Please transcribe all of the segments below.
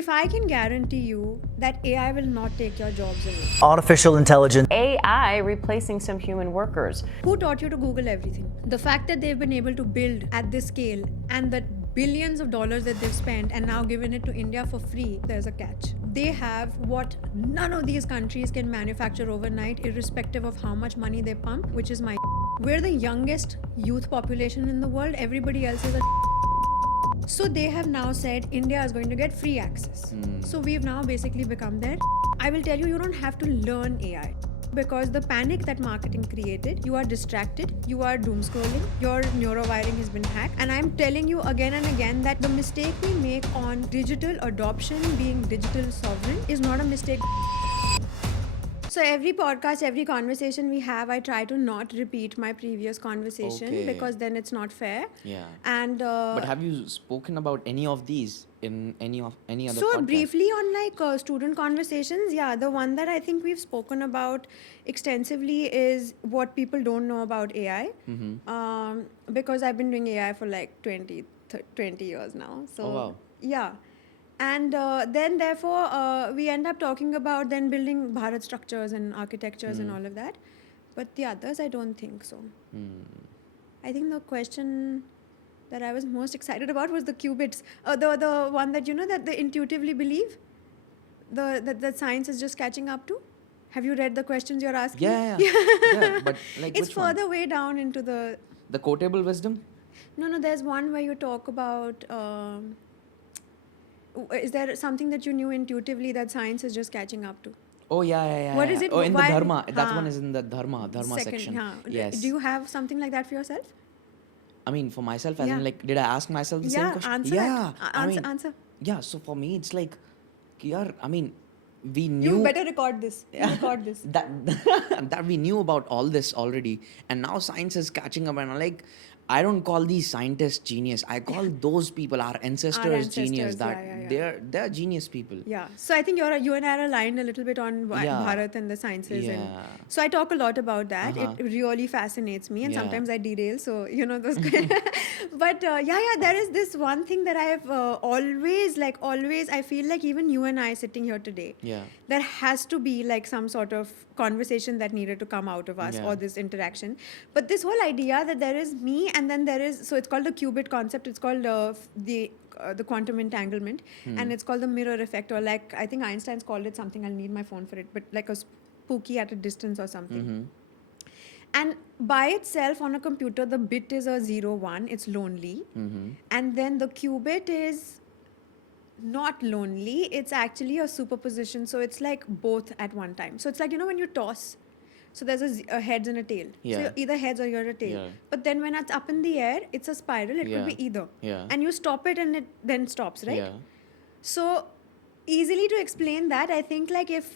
If I can guarantee you that AI will not take your jobs away. Artificial intelligence. AI replacing some human workers. Who taught you to Google everything? The fact that they've been able to build at this scale and that billions of dollars that they've spent and now given it to India for free, there's a catch. They have what none of these countries can manufacture overnight, irrespective of how much money they pump, which is my. We're the youngest youth population in the world. Everybody else is a. So they have now said India is going to get free access. So we've now basically become there. I will tell you, you don't have to learn AI. Because the panic that marketing created, you are distracted, you are doom scrolling, your neurowiring has been hacked. And I'm telling you again and again that the mistake we make on digital adoption, being digital sovereign, is not a mistake. So every podcast, every conversation we have, I try to not repeat my previous conversation because then it's not fair. Yeah. And But have you spoken about any of these in any other so podcast? briefly on like student conversations, yeah, the one that I think we've spoken about extensively is what people don't know about AI. Because I've been doing AI for like 20 years now. So Oh, wow. yeah. And then therefore we end up talking about then building Bharat structures and architectures and all of that. But the others, I don't think so. I think the question that I was most excited about was the qubits. The one that, you know, that they intuitively believe that science is just catching up to. Have you read the questions you're asking? Yeah. Yeah, but like It's which one? further way down into the... The quotable wisdom? No, there's one where you talk about... is there something that you knew intuitively that science is just catching up to? Oh yeah. What is it? Oh, in Why- the dharma. That Haan. one is in the dharma Second, section. yeah. Yes. Do you have something like that for yourself? I mean, for myself, as Yeah. in like, did I ask myself the same Yeah, question? answer Yeah. that. I mean, Answer. yeah. So for me, it's like, yaar, I mean, we knew You better record this. Record this. that that we knew about all this already, and now science is catching up. And I'm like, I don't call these scientists genius. I call those people, our ancestors, genius. ancestors, That yeah. they're genius people. Yeah. So I think you and I are aligned a little bit on Yeah. Bharat and the sciences. And Yeah. so I talk a lot about that. Uh-huh. It really fascinates me, and Yeah. sometimes I derail. So you know those. But there is this one thing that I've always. I feel like even you and I sitting here today. Yeah. There has to be like some sort of conversation that needed to come out of us Yeah. or this interaction. But this whole idea that there is me and then there is, so it's called the qubit concept. It's called the quantum entanglement, and it's called the mirror effect, or like I think Einstein's called it something. I'll need my phone for it, but like a spooky at a distance or something. And by itself on a computer, the bit is a 0, 1. It's lonely, and then the qubit is not lonely. It's actually a superposition. So it's like both at one time. So it's like, you know, when you toss, so there's a heads and a tail. So Yeah. you're either heads or you're a tail. Yeah. But then when it's up in the air, it's a spiral. It could Yeah. be either. Yeah. And you stop it and it then stops, right? Yeah. So easily to explain that, I think like if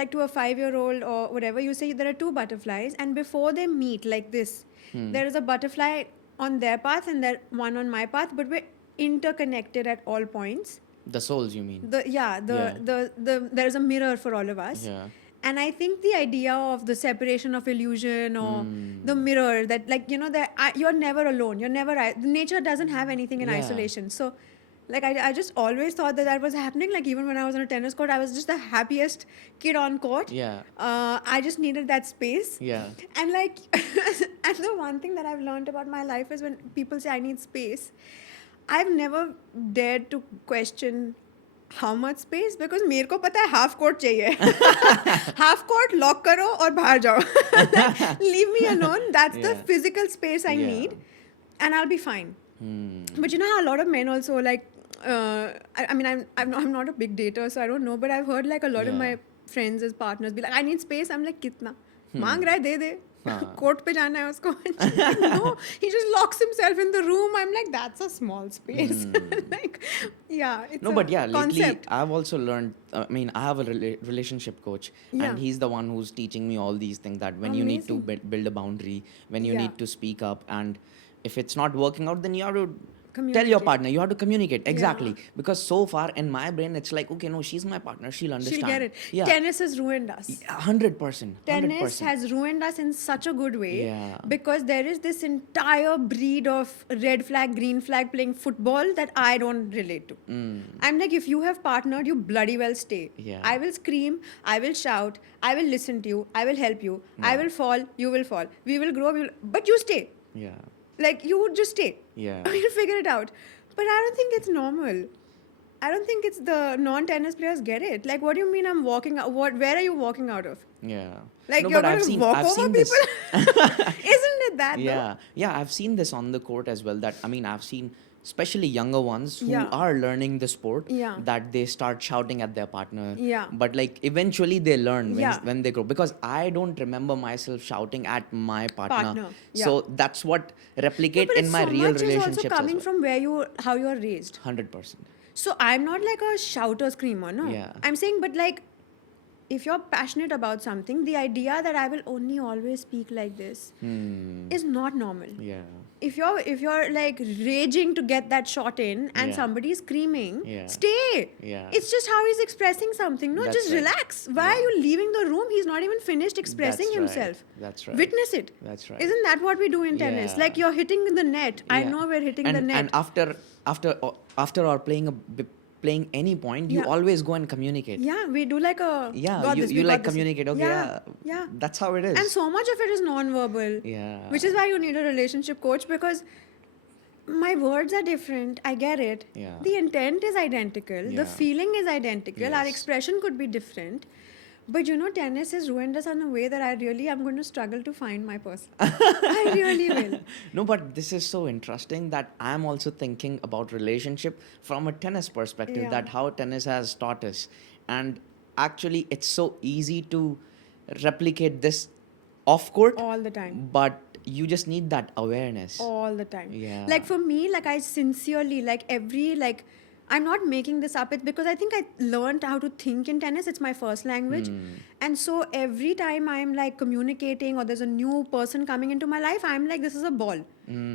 like to a 5-year-old or whatever, you say there are two butterflies and before they meet like this, there is a butterfly on their path and there one on my path, but we're interconnected at all points. The souls, you mean? There's a mirror for all of us. Yeah. And I think the idea of the separation of illusion or the mirror, that like, you know, that you're never alone. You're never, nature doesn't have anything in Yeah. isolation. So like I just always thought that was happening. Like even when I was on a tennis court, I was just the happiest kid on court. Yeah. I just needed that space. Yeah. And like, and the one thing that I've learned about my life is when people say I need space, I've never dared to question how much space, because मेरे को पता है half court चाहिए. Half court lock करो और बाहर जाओ. Leave me alone. That's the Yeah. physical space I Yeah. need, and I'll be fine. But you know how a lot of men also like. I mean, I'm not a big dater, so I don't know. But I've heard like a lot of Yeah. my friends as partners be like, I need space. I'm like, कितना? मांग रहा है दे दे. हाँ. Court पे जाना है उसको. No, he just locks himself in the room. I'm like, that's a small space. Like, yeah, it's No, a but yeah, lately concept. I've also learned. I mean, I have a relationship coach, Yeah. and he's the one who's teaching me all these things. That when you need to Amazing. build a boundary, when you Yeah. need to speak up, and if it's not working out, then you have to Tell your Communicate. partner. You have to communicate. Exactly. Yeah. Because so far in my brain, it's like, okay, no, she's my partner. She'll understand. She'll get it. Yeah. Tennis has ruined us. 100%. Tennis 100%. has ruined us in such a good way Yeah. because there is this entire breed of red flag, green flag playing football that I don't relate to. I'm like, if you have partnered, you bloody well stay. Yeah. I will scream, I will shout, I will listen to you, I will help you, I will fall, you will fall, we will grow, but you stay. Yeah. Like, you would just stay. Yeah. We'll figure it out. But I don't think it's normal. I don't think it's the non-tennis players get it. Like, what do you mean I'm walking out? Where are you walking out of? Yeah. Like, No, you're but going to walk I've over seen people? this. Isn't it that, Yeah. Yeah, I've seen this on the court as well. That, I mean, I've seen especially younger ones who Yeah. are learning the sport, Yeah. that they start shouting at their partner. Yeah. But like eventually they learn Yeah. when they grow. Because I don't remember myself shouting at my partner. Partner, yeah. So that's what replicate But in it's my so real much relationships is also as coming well. from how you are raised. 100%. So I'm not like a shouter screamer, no. Yeah. I'm saying, but like, if you're passionate about something, the idea that I will only always speak like this is not normal. Yeah. If you're like raging to get that shot in and Yeah. somebody's screaming, Yeah. stay. Yeah. It's just how he's expressing something. No, That's just right. relax. Why are Yeah. you leaving the room? He's not even finished expressing That's right. himself. That's right. Witness it. That's right. Isn't that what we do in tennis? Yeah. Like, you're hitting the net. I Yeah. know we're hitting and, the net. And after or playing any point, you Yeah. always go and communicate. Yeah, we do like a Yeah, got you, this, we you got like this. communicate. Okay, yeah. Yeah. That's how it is. And so much of it is non-verbal. Yeah. Which is why you need a relationship coach, because my words are different. I get it. Yeah. The intent is identical. Yeah. The feeling is identical. Our Yes. expression could be different. But you know, tennis has ruined us in a way that I really am going to struggle to find my person. I really will. No, but this is so interesting that I'm also thinking about relationship from a tennis perspective, Yeah. that how tennis has taught us. And actually, it's so easy to replicate this off court, All the time. but you just need that awareness. All the time. Yeah. Like, for me, like, I sincerely, like, I'm not making this up. It's because I think I learned how to think in tennis. It's my first language. And so every time I'm like communicating or there's a new person coming into my life, I'm like, this is a ball.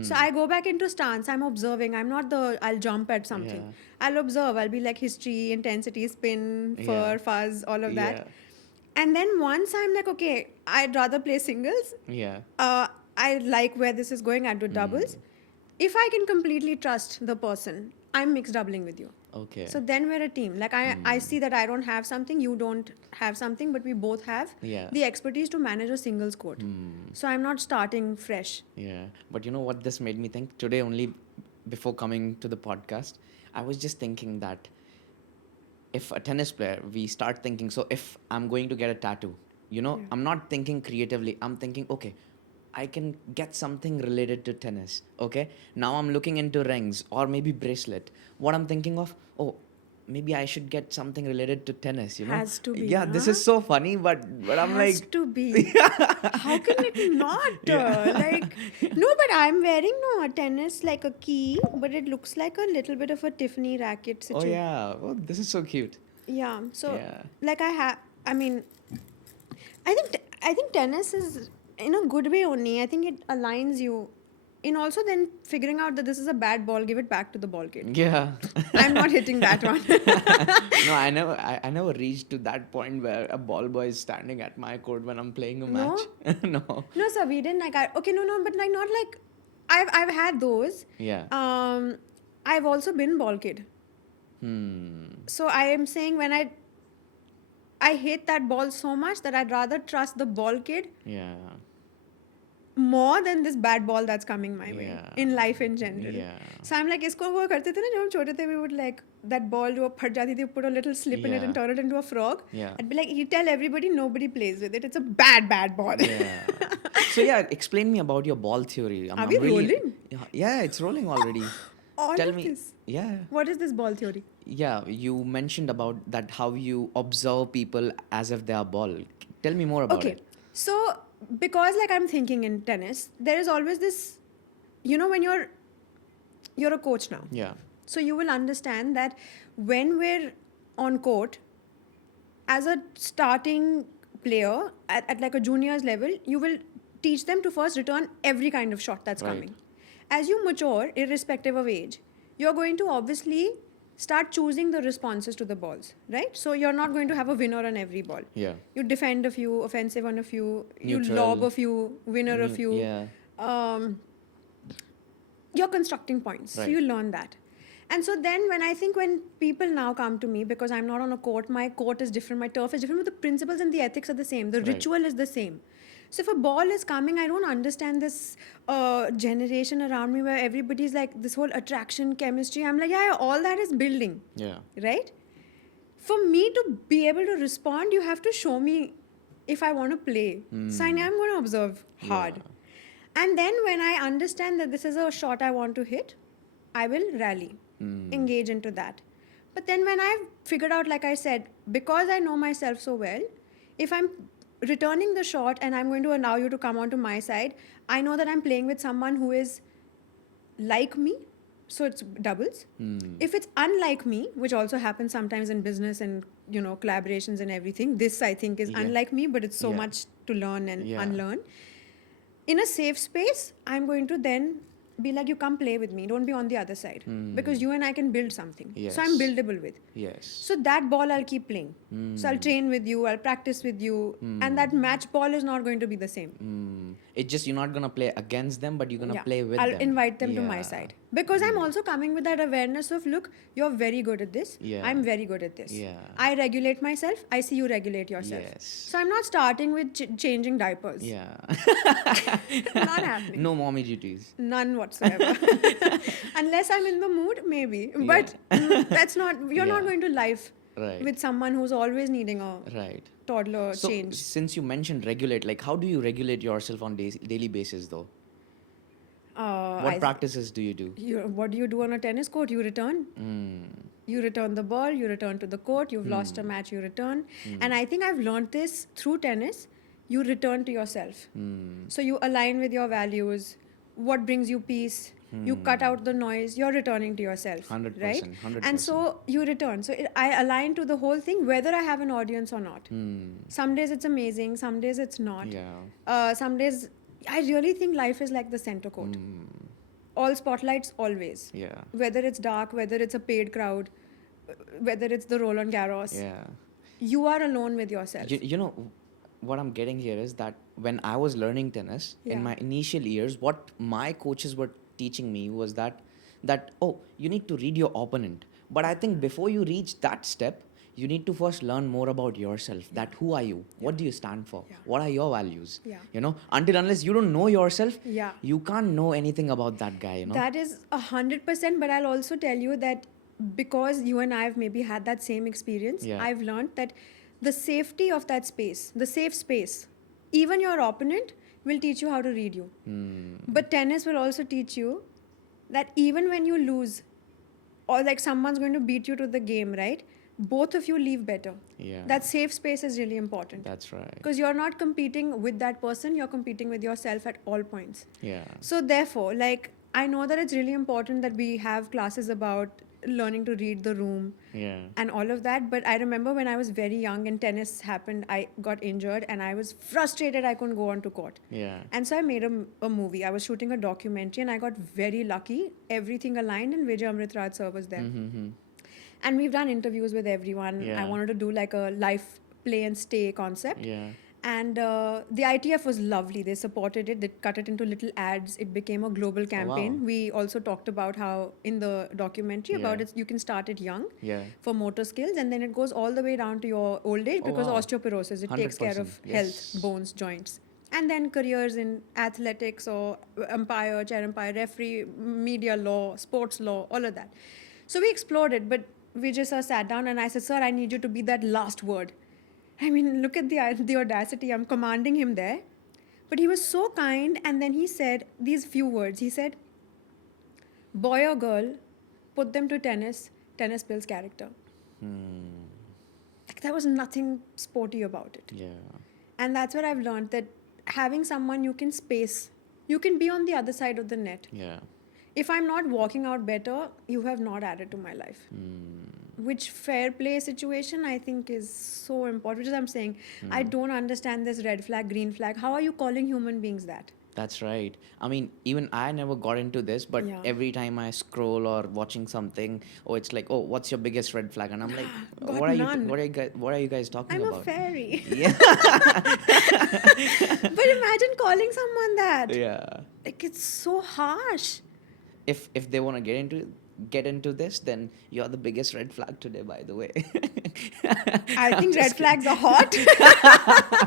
So I go back into stance. I'm observing. I'm not I'll jump at something. Yeah. I'll observe. I'll be like history, intensity, spin, fur, Yeah. fuzz, all of that. Yeah. And then once I'm like, okay, I'd rather play singles. Yeah. I like where this is going. I do doubles. If I can completely trust the person, I'm mixed doubling with you. Okay. So then we're a team. Like, I see that I don't have something, you don't have something, but we both have Yeah. the expertise to manage a singles court. So I'm not starting fresh. Yeah, but you know what this made me think? Today, only before coming to the podcast, I was just thinking that if a tennis player, we start thinking, so if I'm going to get a tattoo, you know, Yeah. I'm not thinking creatively. I'm thinking, okay, I can get something related to tennis. Okay, now I'm looking into rings or maybe bracelet. What I'm thinking of, oh, maybe I should get something related to tennis. You know, Has to be, Yeah, this huh? is so funny, but I'm Has like, to be. How can it not? Like, no, but I'm wearing a tennis, like a key, but it looks like a little bit of a Tiffany racket oh situation. yeah, oh, this is so cute. Yeah. So, Yeah. like, I mean, I think tennis is in a good way only. I think it aligns you. In also then figuring out that this is a bad ball, give it back to the ball kid. Yeah. I'm not hitting that one. No, I never reached to that point where a ball boy is standing at my court when I'm playing a No? match. No. No, sir, we didn't like. Okay, no, but like not like. I've had those. Yeah. I've also been ball kid. So I am saying when I hate that ball so much that I'd rather trust the ball kid Yeah. more than this bad ball that's coming my way Yeah. in life in general. Yeah. So I'm like, इसको वो करते थे ना जब हम छोटे थे, we would like that ball जो फट जाती थी, put a little slip in it and Yeah. turn it into a frog. Yeah. I'd be like, you tell everybody, nobody plays with it. It's a bad ball. Yeah. So yeah, explain me about your ball theory. Are we rolling? Yeah, it's rolling already. All Tell of me. this. Yeah. What is this ball theory? Yeah, you mentioned about that how you observe people as if they are ball. Tell me more about Okay. it. So because like I'm thinking in tennis, there is always this, you know, when you're a coach now. Yeah. So you will understand that when we're on court, as a starting player at like a juniors level, you will teach them to first return every kind of shot that's Right. coming. As you mature, irrespective of age, you're going to obviously start choosing the responses to the balls, right? So you're not going to have a winner on every ball. Yeah. You defend a few, offensive on a few, you Neutral. lob a few, winner a few. Yeah. Um, you're constructing points. So Right. you learn that. And so then when people now come to me, because I'm not on a court, my court is different, my turf is different, but the principles and the ethics are the same. The Right. ritual is the same. So if a ball is coming, I don't understand this generation around me where everybody's like this whole attraction, chemistry. I'm like, yeah, all that is building, Yeah. right? For me to be able to respond, you have to show me if I want to play. So I'm going to observe hard. Yeah. And then when I understand that this is a shot I want to hit, I will rally, engage into that. But then when I've figured out, like I said, because I know myself so well, if I'm returning the shot and I'm going to allow you to come onto my side, I know that I'm playing with someone who is like me, so it's doubles. If it's unlike me, which also happens sometimes in business and collaborations and everything, this I think is Yeah. unlike me, but it's so Yeah. much to learn and Yeah. unlearn. In a safe space, I'm going to then be like, you come play with me, don't be on the other side, because you and I can build something. So I'm Yes. buildable with. Yes. So that ball I'll keep playing. So I'll train with you, I'll practice with you, and that match ball is not going to be the same. It's just you're not gonna play against them, but you're gonna Yeah. play with I'll them. invite them to my Yeah. side. Because I'm also coming with that awareness of, look, you're very good at this. Yeah. I'm very good at this. Yeah. I regulate myself. I see you regulate yourself. Yes. So I'm not starting with changing diapers. Yeah. Not happening. No mommy duties. None whatsoever. Unless I'm in the mood, maybe. But that's not, you're not Yeah. going to life Right. with someone who's always needing a Right. toddler So change. since you mentioned regulate, like how do you regulate yourself on daily basis though? What practices do you do? What do you do on a tennis court? You return. You return the ball, you return to the court, you've lost a match, you return. And I think I've learned this through tennis. You return to yourself. So you align with your values, what brings you peace. You cut out the noise, you're returning to yourself. 100%, Right? 100%. And so you return. So I align to the whole thing, whether I have an audience or not. Some days it's amazing, some days it's not. Yeah. Some days, I really think life is like the center court. All spotlights, always. Yeah. Whether it's dark, whether it's a paid crowd, whether it's the Roland Garros, Yeah. you are alone with yourself. You know, what I'm getting here is that when I was learning tennis Yeah. in my initial years, what my coaches were teaching me was that oh, you need to read your opponent. But I think before you reach that step, you need to first learn more about yourself. That who are you? What do you stand for? Yeah. What are your values? Yeah. Unless you don't know yourself, Yeah. you can't know anything about that guy. That is 100%, but I'll also tell you that because you and I have maybe had that same experience, Yeah. I've learned that the safety of that space, the safe space, even your opponent will teach you how to read you. But tennis will also teach you that even when you lose, or like someone's going to beat you to the game, right? Both of you leave better. Yeah. That safe space is really important. That's right. Because you're not competing with that person, you're competing with yourself at all points. Yeah. So therefore, like, I know that it's really important that we have classes about learning to read the room Yeah. and all of that. But I remember when I was very young and tennis happened, I got injured and I was frustrated I couldn't go on to court. Yeah. And so I made a movie. I was shooting a documentary and I got very lucky. Everything aligned and Vijay Amritraj sir was there. And we've done interviews with everyone. Yeah. I wanted to do like a life play and stay concept. Yeah. And the ITF was lovely. They supported it. They cut it into little ads. It became a global campaign. wow. We also talked about how in the documentary about Yeah. it, you can start it young Yeah. for motor skills, and then it goes all the way down to your old age Oh, because wow. osteoporosis. It takes care of 100%, health, yes. bones, joints. And then careers in athletics or umpire, chair umpire, referee, media law, sports law, all of that. So we explored it, but Vijay sir sat down and I said, sir, I need you to be that last word. I mean, look at the audacity. I'm commanding him there. But he was so kind, and then he said these few words. He said, boy or girl, put them to tennis, tennis builds character. Like, there was nothing sporty about it. Yeah. And that's what I've learned, that having someone you can space, you can be on the other side of the net. Yeah. If I'm not walking out better, you have not added to my life. Which fair play situation I think is so important. Which is I'm saying, I don't understand this red flag, green flag. How are you calling human beings that? That's right. I mean, even I never got into this, but Yeah. every time I scroll or watching something, oh, it's like, oh, what's your biggest red flag? And I'm like, Got what are you, none. what are you guys talking I'm a about? fairy. Yeah, But imagine calling someone that. yeah. Like, it's so harsh. If they want to get into this, then you're the biggest red flag today, by the way. I I'm think red just flags are hot.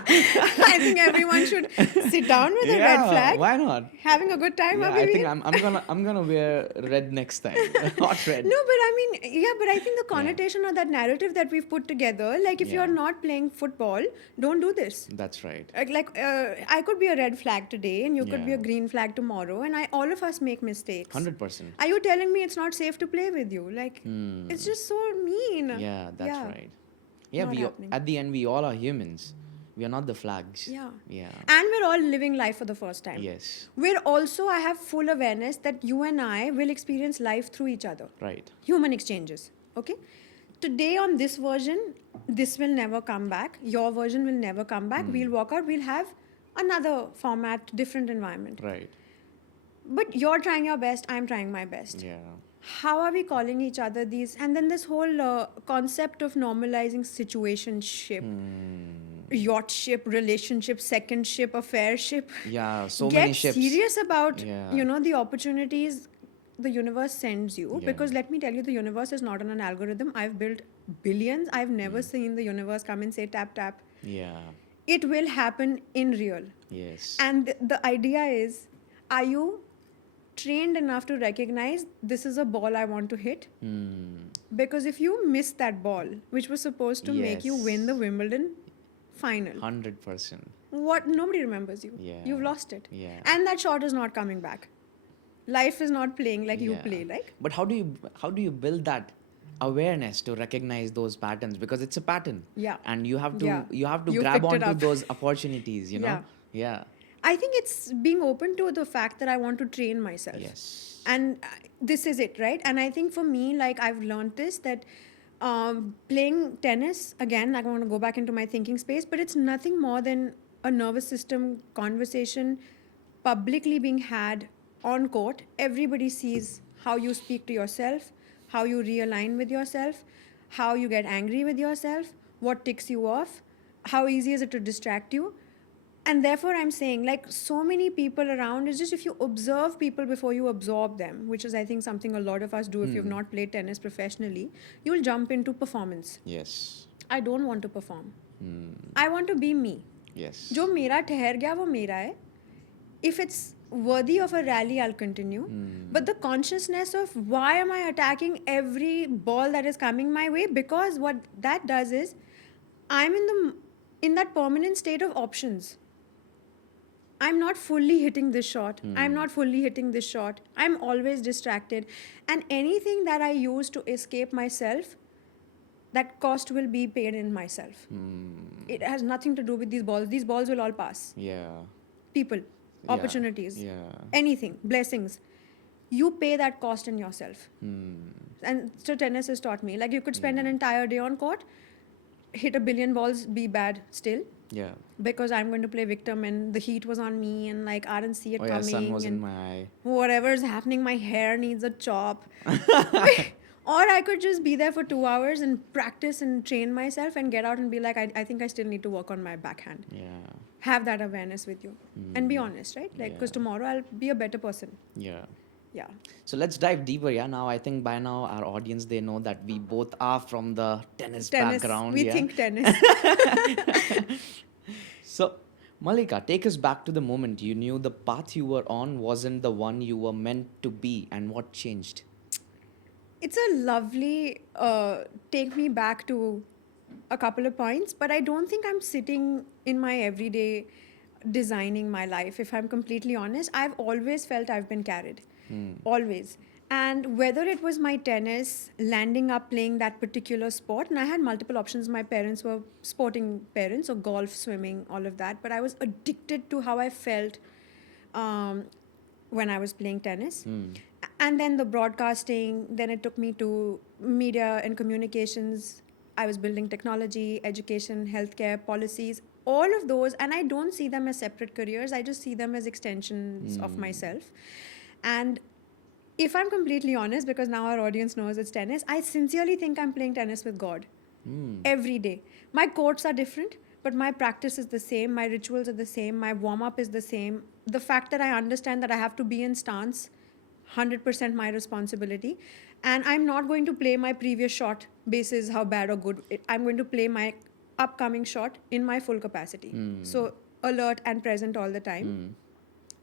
I think everyone should sit down with a red Yeah, flag. why not? Having a good time, Yeah, Abhi I think Veer? I'm gonna wear red next time. Hot red. No, but I mean, yeah, but I think the connotation or that narrative that we've put together, like if you're Yeah. not playing football, don't do this. That's right. I could be a red flag today and you could be a Yeah. green flag tomorrow, and all of us make mistakes. 100%. Are you telling me it's not safe to play with you? Like, it's just so mean. Hmm. Yeah, that's right. Yeah, Not we happening. at the end we all are humans. We are not the flags. Yeah. Yeah. And we're all living life for the first time. Yes. We're also, I have full awareness that you and I will experience life through each other. Right. Human exchanges. Okay? Today on this version, this will never come back. Your version will never come back. We'll walk out, we'll have another format, different environment. Right. But you're trying your best, I'm trying my best. Yeah. How are we calling each other these? And then this whole concept of normalizing situationship, yachtship, relationship, secondship, affairship. Yeah. So Get many ships. serious about Yeah. the opportunities the universe sends you. Yeah. Because let me tell you, the universe is not on an algorithm. I've built billions. I've never seen the universe come and say tap tap. Yeah. It will happen in real. Yes. And the idea is, are you trained enough to recognize this is a ball I want to hit? Because if you miss that ball, which was supposed to make you win the Yes. Wimbledon final, 100%. what nobody remembers you. Yeah. You've lost it. Yeah. And that shot is not coming back. Life is not playing like you Yeah. play, like. But how do you build that awareness to recognize those patterns, because it's a pattern. Yeah. And you have to Yeah. you have to You grab picked it onto up. those opportunities, you know? Yeah. I think it's being open to the fact that I want to train myself. Yes. And this is it, right? And I think for me, like, I've learned this, that playing tennis, again, I want to go back into my thinking space, but it's nothing more than a nervous system conversation publicly being had on court. Everybody sees how you speak to yourself, how you realign with yourself, how you get angry with yourself, what ticks you off, how easy is it to distract you. And therefore, I'm saying, like, so many people around, it's just if you observe people before you absorb them, which is, I think, something a lot of us do if you've not played tennis professionally, you'll jump into performance. Yes. I don't want to perform. I want to be me. Yes. जो मेरा ठहर गया वो मेरा है. If it's worthy of a rally, I'll continue. But the consciousness of why am I attacking every ball that is coming my way? Because what that does is, I'm in that permanent state of options. I'm not fully hitting this shot. I'm not fully hitting this shot. I'm always distracted. And anything that I use to escape myself, that cost will be paid in myself. It has nothing to do with these balls. These balls will all pass. Yeah. People, opportunities, Yeah. anything, blessings. You pay that cost in yourself. And so tennis has taught me. Like, you could spend an entire day on court, hit a billion balls, be bad still. Yeah. Because I'm going to play victim and the heat was on me and, like, I didn't see it Oh yeah, coming. sun was in and my eye. whatever is happening, my hair needs a chop. Or I could just be there for 2 hours and practice and train myself and get out and be like, I think I still need to work on my backhand. Yeah. Have that awareness with you. And be honest, right? Like, because Yeah. tomorrow I'll be a better person. Yeah. Yeah. So let's dive deeper. Yeah. Now I think by now our audience, they know that we both are from the tennis background. We yeah. think tennis. So, Malika, take us back to the moment you knew the path you were on wasn't the one you were meant to be, and what changed? It's a lovely take me back to a couple of points, but I don't think I'm sitting in my everyday designing my life. If I'm completely honest, I've always felt I've been carried. Always. And whether it was my tennis, landing up playing that particular sport, and I had multiple options. My parents were sporting parents, so golf, swimming, all of that. But I was addicted to how I felt when I was playing tennis. And then the broadcasting, then it took me to media and communications. I was building technology, education, healthcare, policies. all of those, and I don't see them as separate careers. I just see them as extensions of myself. And if I'm completely honest, because now our audience knows it's tennis, I sincerely think I'm playing tennis with God every day. My courts are different, but my practice is the same. My rituals are the same. My warm up is the same. The fact that I understand that I have to be in stance, 100% my responsibility. And I'm not going to play my previous shot basis how bad or good. I'm going to play my upcoming shot in my full capacity. So alert and present all the time.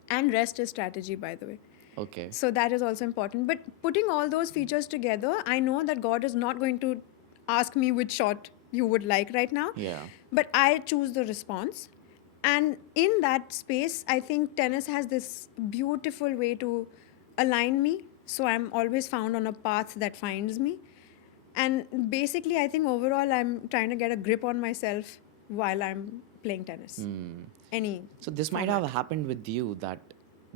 And rest is strategy, by the way. Okay. So that is also important. But putting all those features together, I know that God is not going to ask me which shot you would like right now. Yeah. But I choose the response. And in that space, I think tennis has this beautiful way to align me. So I'm always found on a path that finds me. And basically, I think overall, I'm trying to get a grip on myself while I'm playing tennis. Any. So this might have happened with you that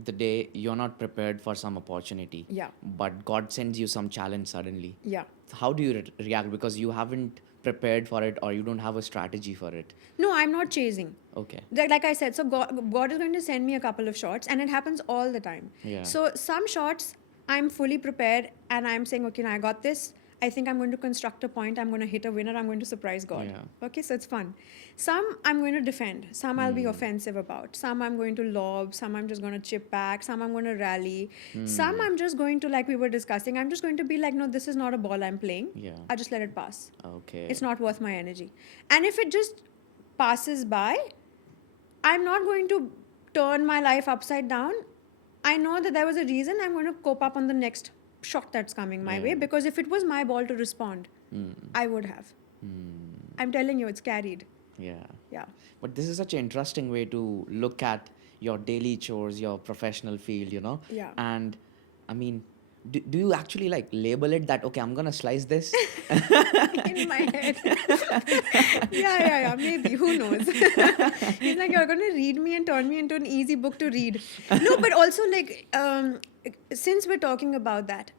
the day you're not prepared for some opportunity. Yeah. But God sends you some challenge suddenly. Yeah. How do you react? Because you haven't prepared for it or you don't have a strategy for it. No, I'm not chasing. Okay. Like I said, so God is going to send me a couple of shots, and it happens all the time. Yeah. So some shots, I'm fully prepared, and I'm saying, okay, now I got this. I think I'm going to construct a point. I'm going to hit a winner. I'm going to surprise God. Yeah. Okay, so it's fun. Some I'm going to defend. Some I'll be offensive about. Some I'm going to lob. Some I'm just going to chip back. Some I'm going to rally. Some I'm just going to, like we were discussing, I'm just going to be like, no, this is not a ball I'm playing. Yeah. I just let it pass. Okay. It's not worth my energy. And if it just passes by, I'm not going to turn my life upside down. I know that there was a reason. I'm going to cope up on the next shot that's coming my way, because if it was my ball to respond, I would have. I'm telling you, it's carried. Yeah. Yeah. But this is such an interesting way to look at your daily chores, your professional field, you know? Yeah. And I mean, do you actually like label it that, okay, I'm going to slice this? In my head. Yeah. Maybe. Who knows? He's like, you're going to read me and turn me into an easy book to read. No, but also, like, since we're talking about that,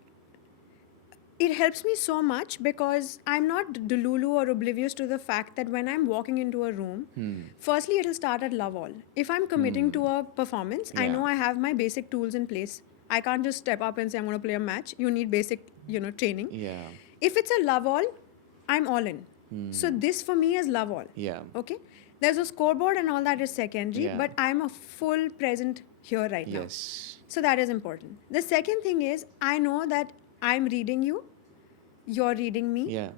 it helps me so much because I'm not delulu or oblivious to the fact that when I'm walking into a room, firstly, it'll start at love all. If I'm committing to a performance, I know I have my basic tools in place. I can't just step up and say, I'm going to play a match. You need basic, training. Yeah. If it's a love all, I'm all in. So this for me is love all. Yeah. Okay? There's a scoreboard and all that is secondary, Yeah. but I'm a full present here right now. Yes. So that is important. The second thing is, I know that I'm reading you, you're reading me. Yeah.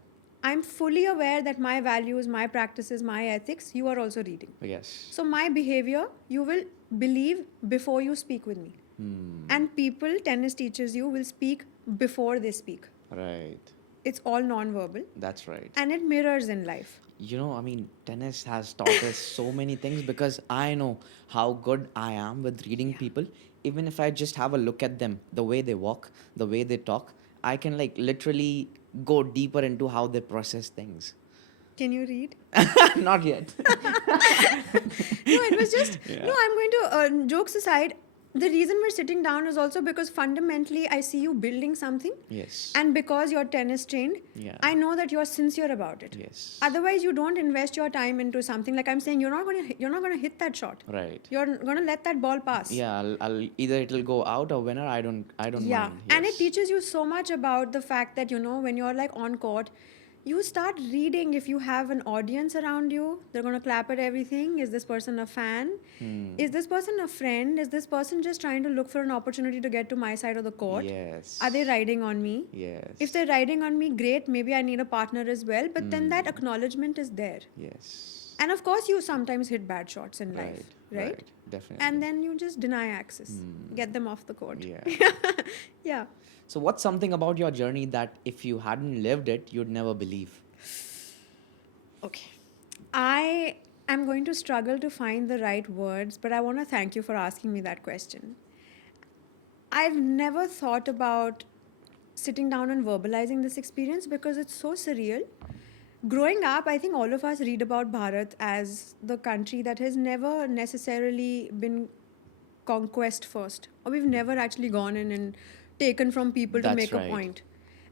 I'm fully aware that my values, my practices, my ethics, you are also reading. Yes. So my behavior, you will believe before you speak with me. And people, tennis teachers you, will speak before they speak. Right. It's all non-verbal. That's right. And it mirrors in life. You know, I mean, tennis has taught us so many things because I know how good I am with reading people. Even if I just have a look at them, the way they walk, the way they talk, I can like literally go deeper into how they process things. Can you read? Not yet. No, it was just, no, I'm going to, jokes aside, the reason we're sitting down is also because fundamentally I see you building something. Yes. And because you're tennis trained, I know that you're sincere about it. Yes. Otherwise, you don't invest your time into something. Like I'm saying, you're not going to hit that shot. Right. You're going to let that ball pass. Yeah, I'll either it'll go out or winner. I don't Yeah. mind. And it Yes. teaches you so much about the fact that, when you're like on court, you start reading. If you have an audience around you, they're going to clap at everything. Is this person a fan? Is this person a friend? Is this person just trying to look for an opportunity to get to my side of the court? Yes. Are they riding on me? Yes. If they're riding on me, great. Maybe I need a partner as well. But then that acknowledgement is there. Yes. And of course, you sometimes hit bad shots in life, right? Definitely. And then you just deny access, get them off the court. Yeah. Yeah. So what's something about your journey that if you hadn't lived it, you'd never believe? Okay. I am going to struggle to find the right words, but I want to thank you for asking me that question. I've never thought about sitting down and verbalizing this experience because it's so surreal. Growing up, I think all of us read about Bharat as the country that has never necessarily been conquest first, or we've never actually gone in and taken from people to That's make right. a point.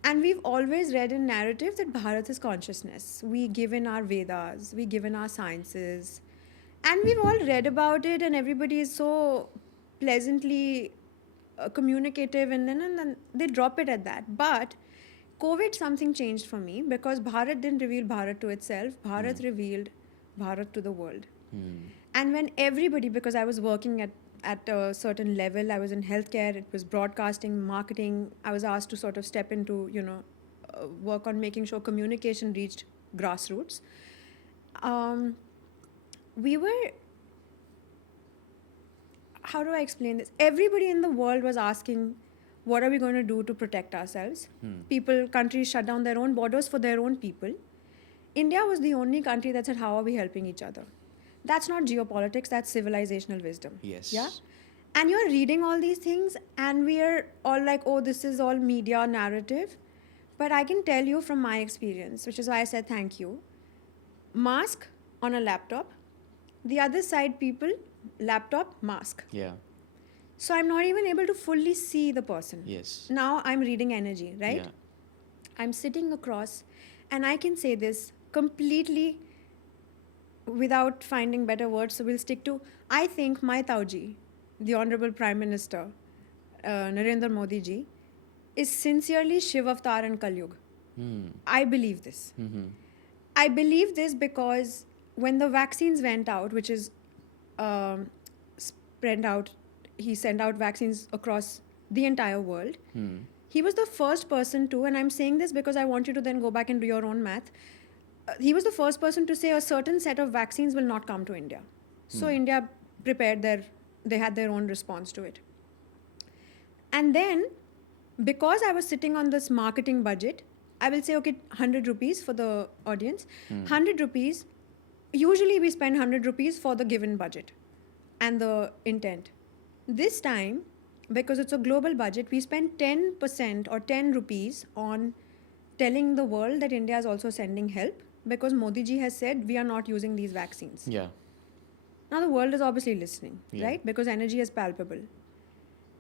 And we've always read in narrative that Bharat is consciousness. We give in our Vedas, we give in our sciences. And we've all read about it, and everybody is so pleasantly communicative, and then they drop it at that. But COVID, something changed for me because Bharat didn't reveal Bharat to itself. Bharat revealed Bharat to the world. And when everybody, because I was working at a certain level, I was in healthcare, it was broadcasting, marketing, I was asked to sort of step into, work on making sure communication reached grassroots. We were, how do I explain this? Everybody in the world was asking, what are we going to do to protect ourselves? Countries shut down their own borders for their own people. India was the only country that said, how are we helping each other? That's not geopolitics, that's civilizational wisdom. Yes. Yeah? And you're reading all these things, and we're all like, oh, this is all media narrative. But I can tell you from my experience, which is why I said thank you. Mask on a laptop, the other side people, laptop, mask. Yeah. So I'm not even able to fully see the person. Yes. Now I'm reading energy, right? Yeah. I'm sitting across, and I can say this completely without finding better words, so we'll stick to, I think my Tauji, the Honorable Prime Minister, Narendra Modi ji, is sincerely Shiv Avatar and Kal Yug. I believe this. I believe this because when the vaccines went out, which is spread out, he sent out vaccines across the entire world. He was the first person to, and I'm saying this because I want you to then go back and do your own math. He was the first person to say a certain set of vaccines will not come to India. So India prepared they had their own response to it. And then, because I was sitting on this marketing budget, I will say, okay, 100 rupees for the audience. 100 rupees, usually we spend 100 rupees for the given budget and the intent. This time, because it's a global budget, we spent 10% or 10 rupees on telling the world that India is also sending help, because Modi ji has said we are not using these vaccines. Yeah. Now the world is obviously listening, right? Because energy is palpable.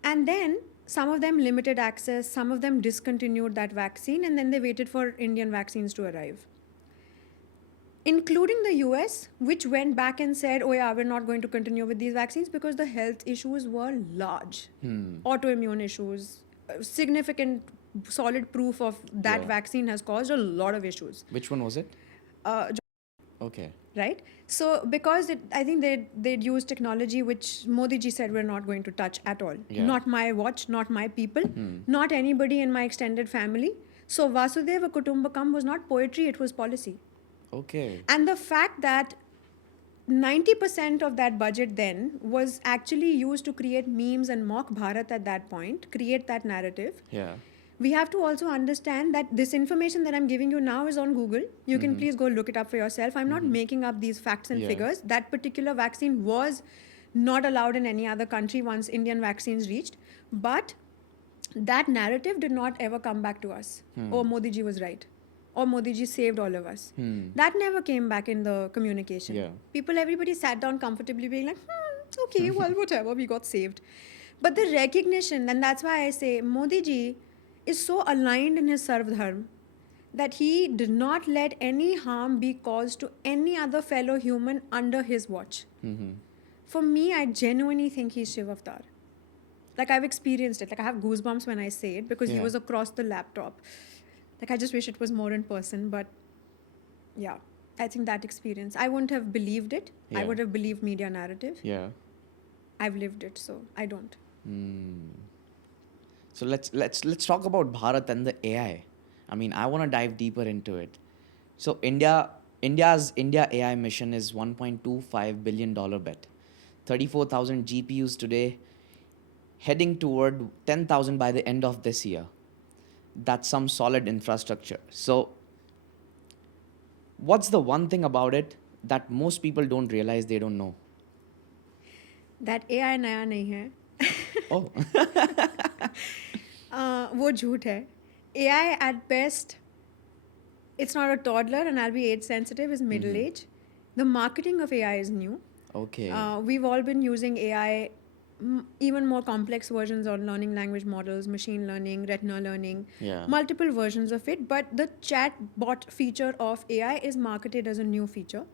And then some of them limited access, some of them discontinued that vaccine, and then they waited for Indian vaccines to arrive. Including the US, which went back and said, oh yeah, we're not going to continue with these vaccines because the health issues were large. Autoimmune issues, significant solid proof of that vaccine has caused a lot of issues. Which one was it? Okay. Right? So because I think they'd used technology which Modi ji said we're not going to touch at all. Yeah. Not my watch, not my people, not anybody in my extended family. So Vasudhaiva Kutumbakam was not poetry, it was policy. Okay. And the fact that 90% of that budget then was actually used to create memes and mock Bharat at that point, create that narrative. Yeah. We have to also understand that this information that I'm giving you now is on Google. You can please go look it up for yourself. I'm not making up these facts and figures. That particular vaccine was not allowed in any other country once Indian vaccines reached. But that narrative did not ever come back to us. Oh, Modi ji was right. Or Modi ji saved all of us. That never came back in the communication. Yeah. Everybody sat down comfortably being like, okay, well, whatever, we got saved. But the recognition, and that's why I say Modi ji is so aligned in his Sarv Dharm that he did not let any harm be caused to any other fellow human under his watch. For me, I genuinely think he's Shiv Avatar. Like, I've experienced it. Like, I have goosebumps when I say it because he was across the laptop. Like, I just wish it was more in person, but yeah, I think that experience, I wouldn't have believed it. I would have believed media narrative. Yeah. I've lived it, so I don't. So let's talk about Bharat and the AI. I mean, I want to dive deeper into it. So India's India AI mission is $1.25 billion bet. 34,000 GPUs today, heading toward 10,000 by the end of this year. That's some solid infrastructure. So what's the one thing about it that most people don't realize they don't know? That AI नया नहीं है. Oh. वो झूठ है. AI at best, it's not a toddler, and I'll be age sensitive, is middle age. The marketing of AI is new. Okay. We've all been using AI, even more complex versions on learning language models, machine learning, retina learning, multiple versions of it. But the chat bot feature of AI is marketed as a new feature.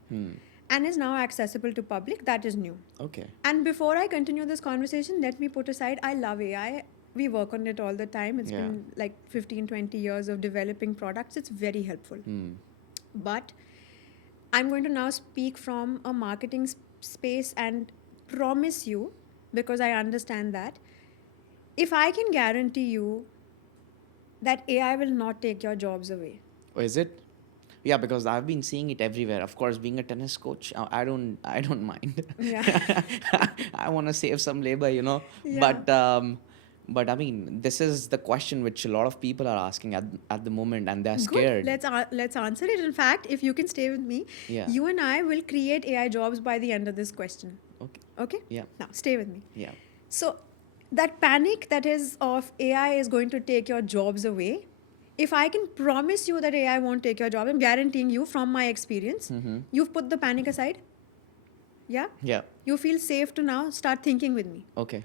and is now accessible to public. That is new. Okay. And before I continue this conversation, let me put aside, I love AI. We work on it all the time. It's Yeah. been like 15, 20 years of developing products. It's very helpful. Hmm. But I'm going to now speak from a marketing space and promise you, because I understand that, if I can guarantee you that AI will not take your jobs away. Oh, is it? Yeah, because I've been seeing it everywhere. Of course, being a tennis coach, I don't mind. Yeah. I want to save some labor, you know. Yeah. But I mean, this is the question which a lot of people are asking at the moment, and they're scared. Good. Let's answer it. In fact, if you can stay with me, Yeah. you and I will create AI jobs by the end of this question. Okay. Okay? Yeah. Now, stay with me. Yeah. So, that panic that is of AI is going to take your jobs away. If I can promise you that AI won't take your job, I'm guaranteeing you from my experience, you've put the panic aside. Yeah? Yeah. You feel safe to now start thinking with me. Okay.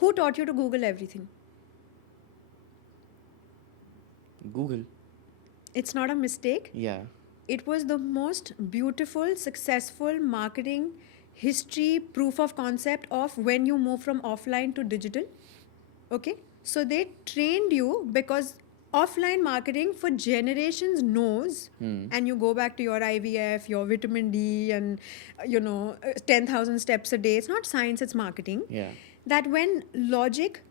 Who taught you to Google everything? Google. It's not a mistake. Yeah. It was the most beautiful, successful marketing history, proof of concept of when you move from offline to digital. Okay? So they trained you because offline marketing for generations knows, and you go back to your IVF, your vitamin D, and 10,000 steps a day. It's not science, it's marketing. Yeah. That when logic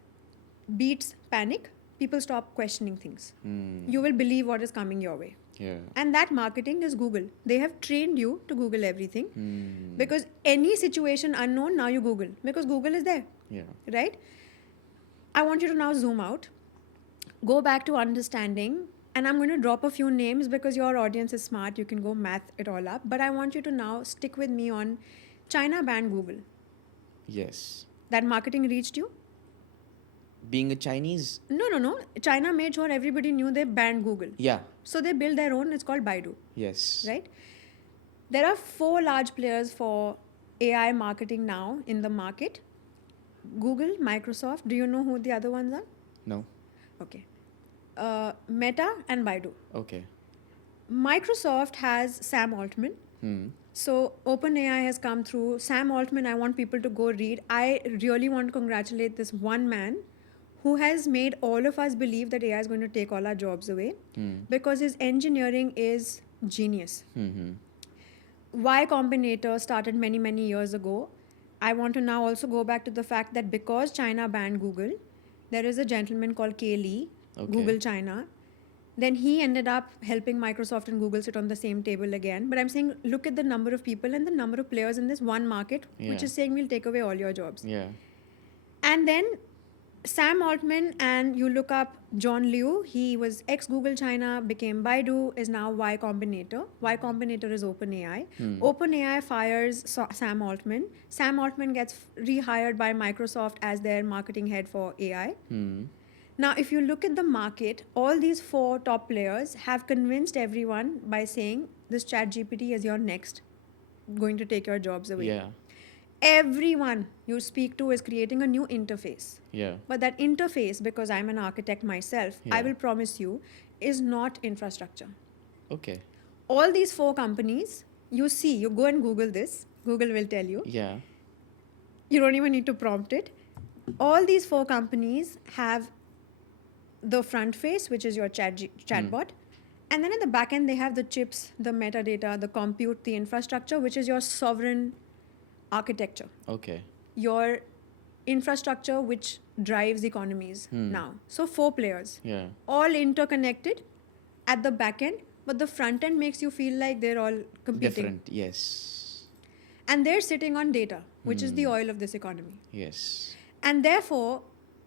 beats panic, people stop questioning things. You will believe what is coming your way. Yeah. And that marketing is Google. They have trained you to Google everything. Because any situation unknown, now you Google. Because Google is there, Yeah. right? I want you to now zoom out. Go back to understanding. And I'm going to drop a few names because your audience is smart. You can go math it all up. But I want you to now stick with me on China banned Google. Yes. That marketing reached you? Being a Chinese. No. China made sure everybody knew they banned Google. Yeah. So they built their own. It's called Baidu. Yes. Right? There are 4 large players for AI marketing now in the market. Google, Microsoft. Do you know who the other ones are? No. Okay. Meta and Baidu. Okay. Microsoft has Sam Altman. So OpenAI has come through. Sam Altman, I want people to go read. I really want to congratulate this one man who has made all of us believe that AI is going to take all our jobs away because his engineering is genius. Y Combinator started many, many years ago. I want to now also go back to the fact that because China banned Google, there is a gentleman called Kay Lee, Okay. Google China. Then he ended up helping Microsoft and Google sit on the same table again. But I'm saying, look at the number of people and the number of players in this one market, which Yeah. is saying we'll take away all your jobs. Yeah. And then Sam Altman, and you look up John Liu, he was ex-Google China, became Baidu, is now Y Combinator. Y Combinator is OpenAI. OpenAI fires Sam Altman. Sam Altman gets rehired by Microsoft as their marketing head for AI. Now, if you look at the market, all these 4 top players have convinced everyone by saying this ChatGPT is your next, going to take your jobs away. Yeah. Everyone you speak to is creating a new interface. Yeah. But that interface, because I'm an architect myself, I Yeah. will promise you, is not infrastructure. Okay. All these 4 companies, you see, you go and Google this, Google will tell you. Yeah. You don't even need to prompt it. All these 4 companies have the front face, which is your chatbot. And then at the back end, they have the chips, the metadata, the compute, the infrastructure, which is your sovereign architecture. Okay. Your infrastructure, which drives economies now. So 4 players, Yeah. all interconnected at the back end, but the front end makes you feel like they're all competing. Different. Yes. And they're sitting on data, which is the oil of this economy. Yes. And therefore,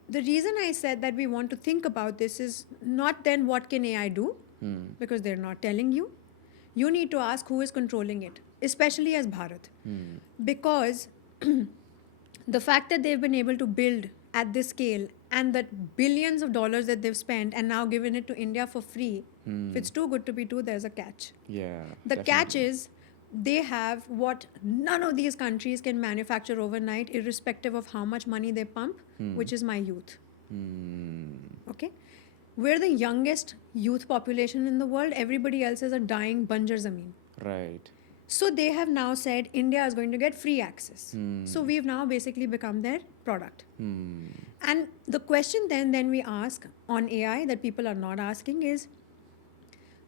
the reason I said that we want to think about this is not then what can AI do, because they're not telling you. You need to ask who is controlling it, especially as Bharat. Because the fact that they've been able to build at this scale and that billions of dollars that they've spent and now given it to India for free, if it's too good to be true, there's a catch. Yeah. The catch is they have what none of these countries can manufacture overnight, irrespective of how much money they pump, which is my youth. Okay? We're the youngest youth population in the world. Everybody else is a dying Banjar Zameen. Right. So they have now said India is going to get free access. So we've now basically become their product. And the question then we ask on AI that people are not asking is,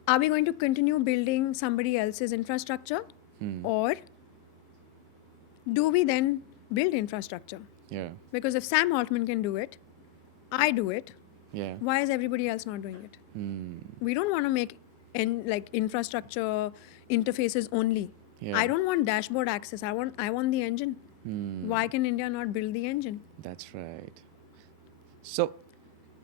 are we going to continue building somebody else's infrastructure, or do we then build infrastructure? Yeah. Because if Sam Altman can do it, I do it, Yeah. why is everybody else not doing it? We don't want to make like infrastructure interfaces only. Yeah. I don't want dashboard access. I want the engine. Why can India not build the engine? That's right. So,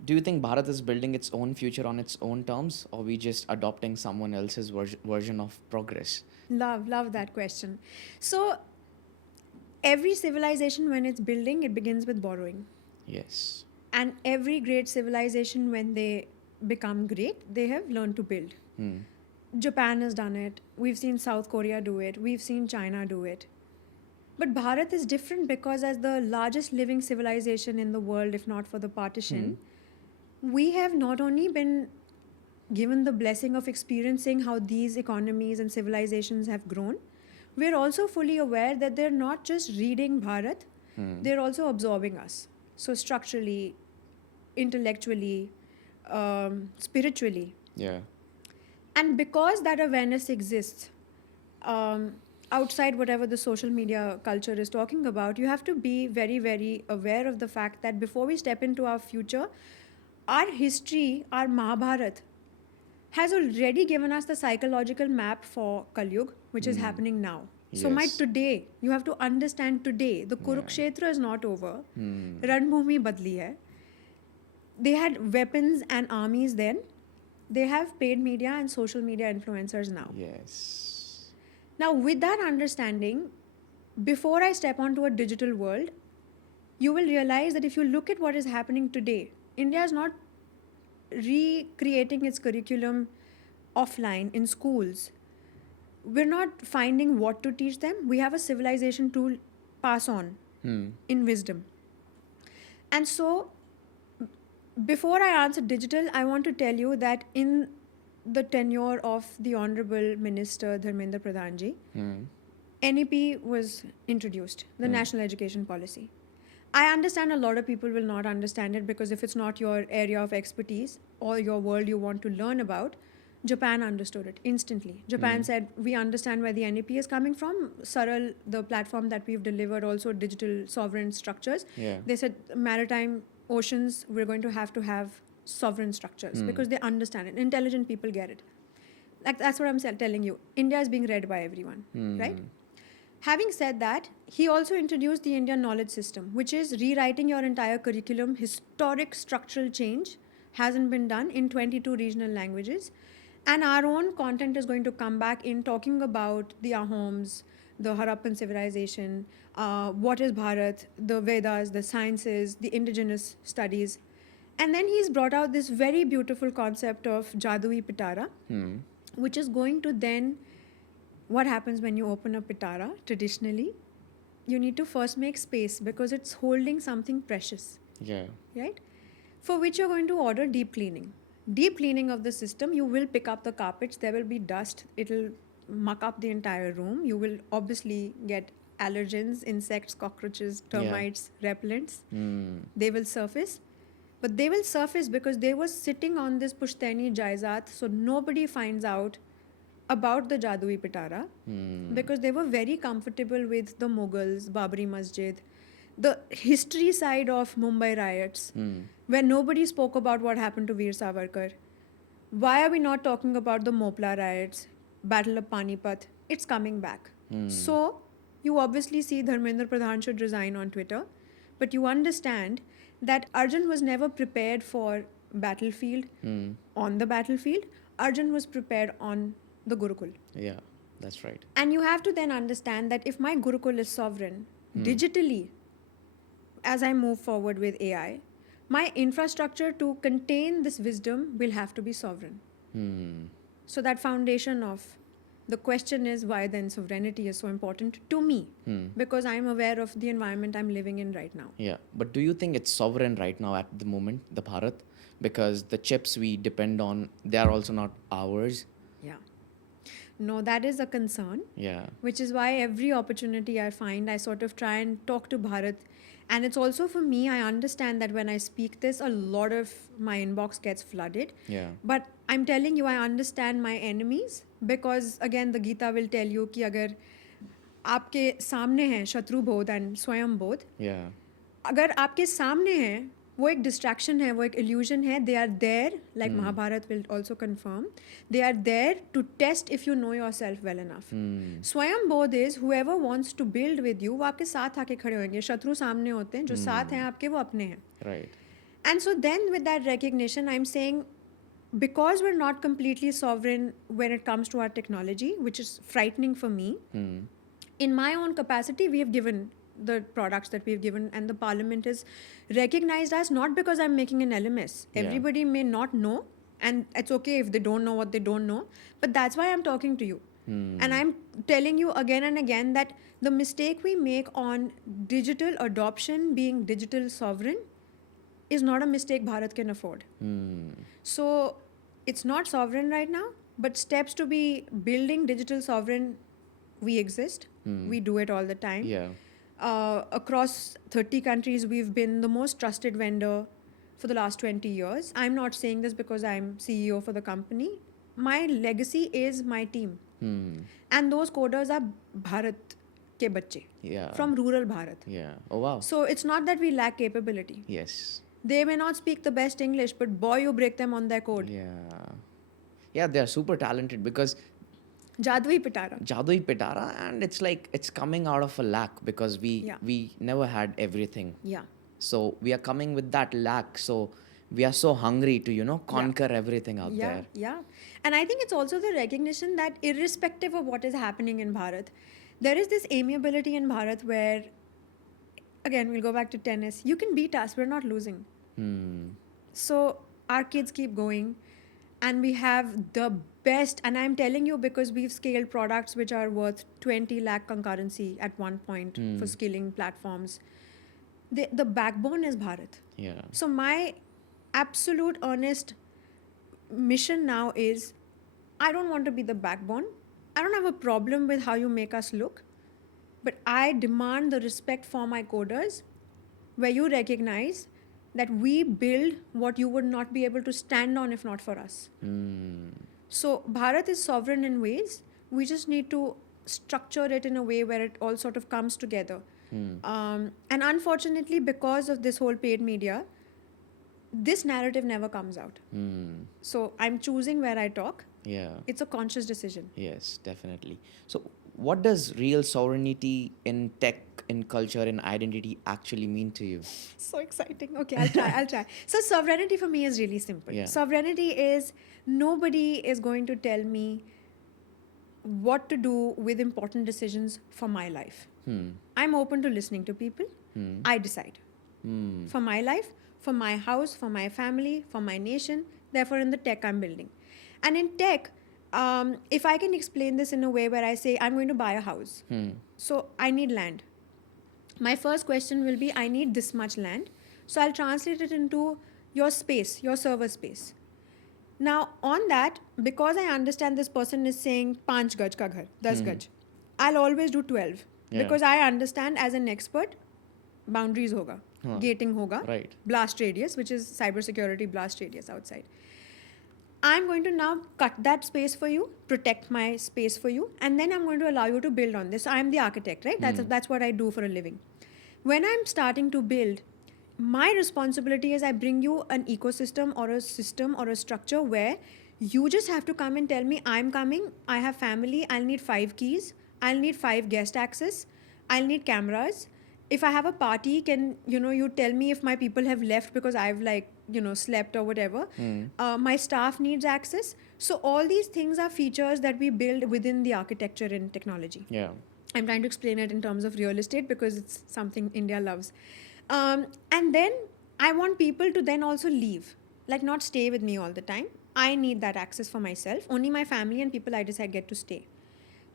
do you think Bharat is building its own future on its own terms, or we just adopting someone else's version of progress? Love that question. So every civilization, when it's building, it begins with borrowing. Yes. And every great civilization, when they become great, they have learned to build. Japan has done it. We've seen South Korea do it. We've seen China do it. But Bharat is different because, as the largest living civilization in the world, if not for the partition, we have not only been given the blessing of experiencing how these economies and civilizations have grown, we're also fully aware that they're not just reading Bharat, they're also absorbing us. So structurally, intellectually, spiritually. Yeah. And because that awareness exists, outside whatever the social media culture is talking about, you have to be very, very aware of the fact that before we step into our future, our history, our Mahabharat, has already given us the psychological map for Kali Yuga, which is happening now. So my Yes. today, you have to understand today, the Kurukshetra is not over. Ranbhumi badli hai. They had weapons and armies then. They have paid media and social media influencers now. Yes. Now, with that understanding, before I step onto a digital world, you will realize that if you look at what is happening today, India is not recreating its curriculum offline in schools. We're not finding what to teach them. We have a civilization to pass on in wisdom. And so, before I answer digital, I want to tell you that in the tenure of the Honorable Minister Dharmendra Pradhanji, NEP was introduced, the National Education Policy. I understand a lot of people will not understand it because if it's not your area of expertise or your world you want to learn about, Japan understood it instantly. Japan said, we understand where the NEP is coming from. Saral, the platform that we've delivered, also digital sovereign structures. Yeah. They said, maritime oceans, we're going to have sovereign structures because they understand it. Intelligent people get it. Like, that's what I'm telling you. India is being read by everyone, right? Having said that, he also introduced the Indian knowledge system, which is rewriting your entire curriculum. Historic structural change hasn't been done in 22 regional languages. And our own content is going to come back in talking about the Ahoms, the Harappan civilization, what is Bharat, the Vedas, the sciences, the indigenous studies. And then he's brought out this very beautiful concept of Jadui Pitara, which is going to then, what happens when you open a Pitara traditionally? You need to first make space because it's holding something precious, Yeah. right? For which you're going to order deep cleaning. Deep cleaning of the system, you will pick up the carpets, there will be dust, it'll muck up the entire room. You will obviously get allergens, insects, cockroaches, termites, repellents. They will surface. But they will surface because they were sitting on this Pushtani Jaizat, so nobody finds out about the Jadui Pitara because they were very comfortable with the Mughals, Babri Masjid, the history side of Mumbai riots, where nobody spoke about what happened to Veer Savarkar. Why are we not talking about the Mopla riots, Battle of Panipat? It's coming back. So, you obviously see Dharmendra Pradhan should resign on Twitter, but you understand that Arjun was never prepared for battlefield, on the battlefield. Arjun was prepared on the Gurukul. Yeah. That's right. And you have to then understand that if my Gurukul is sovereign, digitally, as I move forward with AI, my infrastructure to contain this wisdom will have to be sovereign. So that foundation of the question is why then sovereignty is so important to me, because I'm aware of the environment I'm living in right now. Yeah. But do you think it's sovereign right now at the moment, the Bharat? Because the chips we depend on, they are also not ours. Yeah. No, that is a concern. Yeah. Which is why every opportunity I find, I sort of try and talk to Bharat. And it's also for me, I understand that when I speak this, a lot of my inbox gets flooded. Yeah. But I'm telling you, I understand my enemies because, again, the Gita will tell you कि अगर आपके सामने हैं शत्रु बोध and स्वयं बोध, Yeah. अगर आपके सामने हैं वो एक डिस्ट्रैक्शन है, वो एक इल्यूजन है. They are there, like Mahabharata will also confirm, they are there to test if you know yourself well enough. स्वयं बोध is whoever wants to build with you, वो आपके साथ आके खड़े होंगे. शत्रु सामने होते हैं, जो साथ हैं आपके वो अपने हैं. Right. And so then with that recognition, I'm saying because we're not completely sovereign when it comes to our technology, which is frightening for me, in my own capacity, we have given the products that we've given, and the parliament is recognized us not because I'm making an LMS. Yeah. Everybody may not know, and it's okay if they don't know what they don't know, but that's why I'm talking to you. And I'm telling you again and again that the mistake we make on digital adoption, being digital sovereign, is not a mistake Bharat can afford. So it's not sovereign right now, but steps to be building digital sovereign, we exist. We do it all the time. Yeah. Across 30 countries, we've been the most trusted vendor for the last 20 years. I'm not saying this because I'm CEO for the company. My legacy is my team. And those coders are Bharat ke bacche. Yeah. From rural Bharat. Yeah. Oh wow. So it's not that we lack capability. Yes. They may not speak the best English, but boy, you break them on their code. Yeah. Yeah, they are super talented because Jadui Pitara. Jadui Pitara, and it's like it's coming out of a lack because Yeah. we never had everything. Yeah. So we are coming with that lack. So we are so hungry to conquer everything out Yeah, there. yeah. And I think it's also the recognition that irrespective of what is happening in Bharat, there is this amiability in Bharat where, again, we'll go back to tennis. You can beat us, we're not losing. So our kids keep going, and we have the best. And I'm telling you because we've scaled products which are worth 20 lakh concurrency at one point for scaling platforms. The backbone is Bharat. Yeah. So my absolute honest mission now is I don't want to be the backbone. I don't have a problem with how you make us look, but I demand the respect for my coders where you recognize that we build what you would not be able to stand on if not for us. So Bharat is sovereign in ways. We just need to structure it in a way where it all sort of comes together. And unfortunately, because of this whole paid media, this narrative never comes out. So I'm choosing where I talk. Yeah. It's a conscious decision. Yes, definitely. So what does real sovereignty in tech, in culture, in identity actually mean to you? So exciting. Okay, I'll try. So sovereignty for me is really simple. Yeah. Sovereignty is nobody is going to tell me what to do with important decisions for my life. I'm open to listening to people. I decide. For my life, for my house, for my family, for my nation, therefore in the tech I'm building. And in tech, if I can explain this in a way where I say I'm going to buy a house, so I need land. My first question will be, I need this much land. So I'll translate it into your space, your server space. Now, on that, because I understand this person is saying 5 gaj ka ghar, 10 gaj, I'll always do 12. Yeah. Because I understand as an expert, boundaries hoga, gating hoga, Right. blast radius, which is cybersecurity blast radius outside. I'm going to now cut that space for you, protect my space for you, and then I'm going to allow you to build on this. So I'm the architect, right? That's what I do for a living. When I'm starting to build, my responsibility is I bring you an ecosystem or a system or a structure where you just have to come and tell me, I'm coming, I have family, I'll need 5 keys, I'll need 5 guest access, I'll need cameras. If I have a party, can you tell me if my people have left because I've slept or whatever. My staff needs access. So all these things are features that we build within the architecture in technology. Yeah. I'm trying to explain it in terms of real estate because it's something India loves. And then I want people to then also leave, like not stay with me all the time. I need that access for myself. Only my family and people I decide get to stay.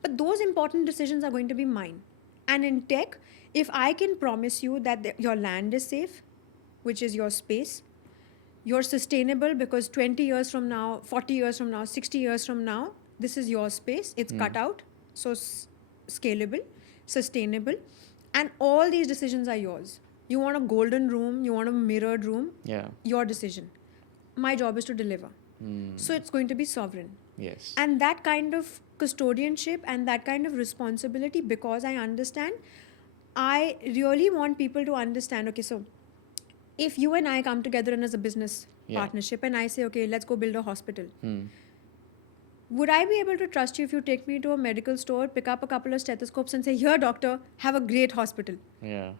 But those important decisions are going to be mine. And in tech, if I can promise you that your land is safe, which is your space, you're sustainable because 20 years from now, 40 years from now, 60 years from now, This is your space. It's cut out, so scalable, sustainable, and all these decisions are yours. You want a golden room, you want a mirrored room, Yeah. your decision. My job is to deliver. So it's going to be sovereign. Yes. And that kind of custodianship and that kind of responsibility, because I understand, I really want people to understand, okay, so if you and I come together in as a business Yeah. partnership and I say, okay, let's go build a hospital, Hmm. would I be able to trust you if you take me to a medical store, pick up a couple of stethoscopes and say, here, doctor, have a great hospital? Yeah.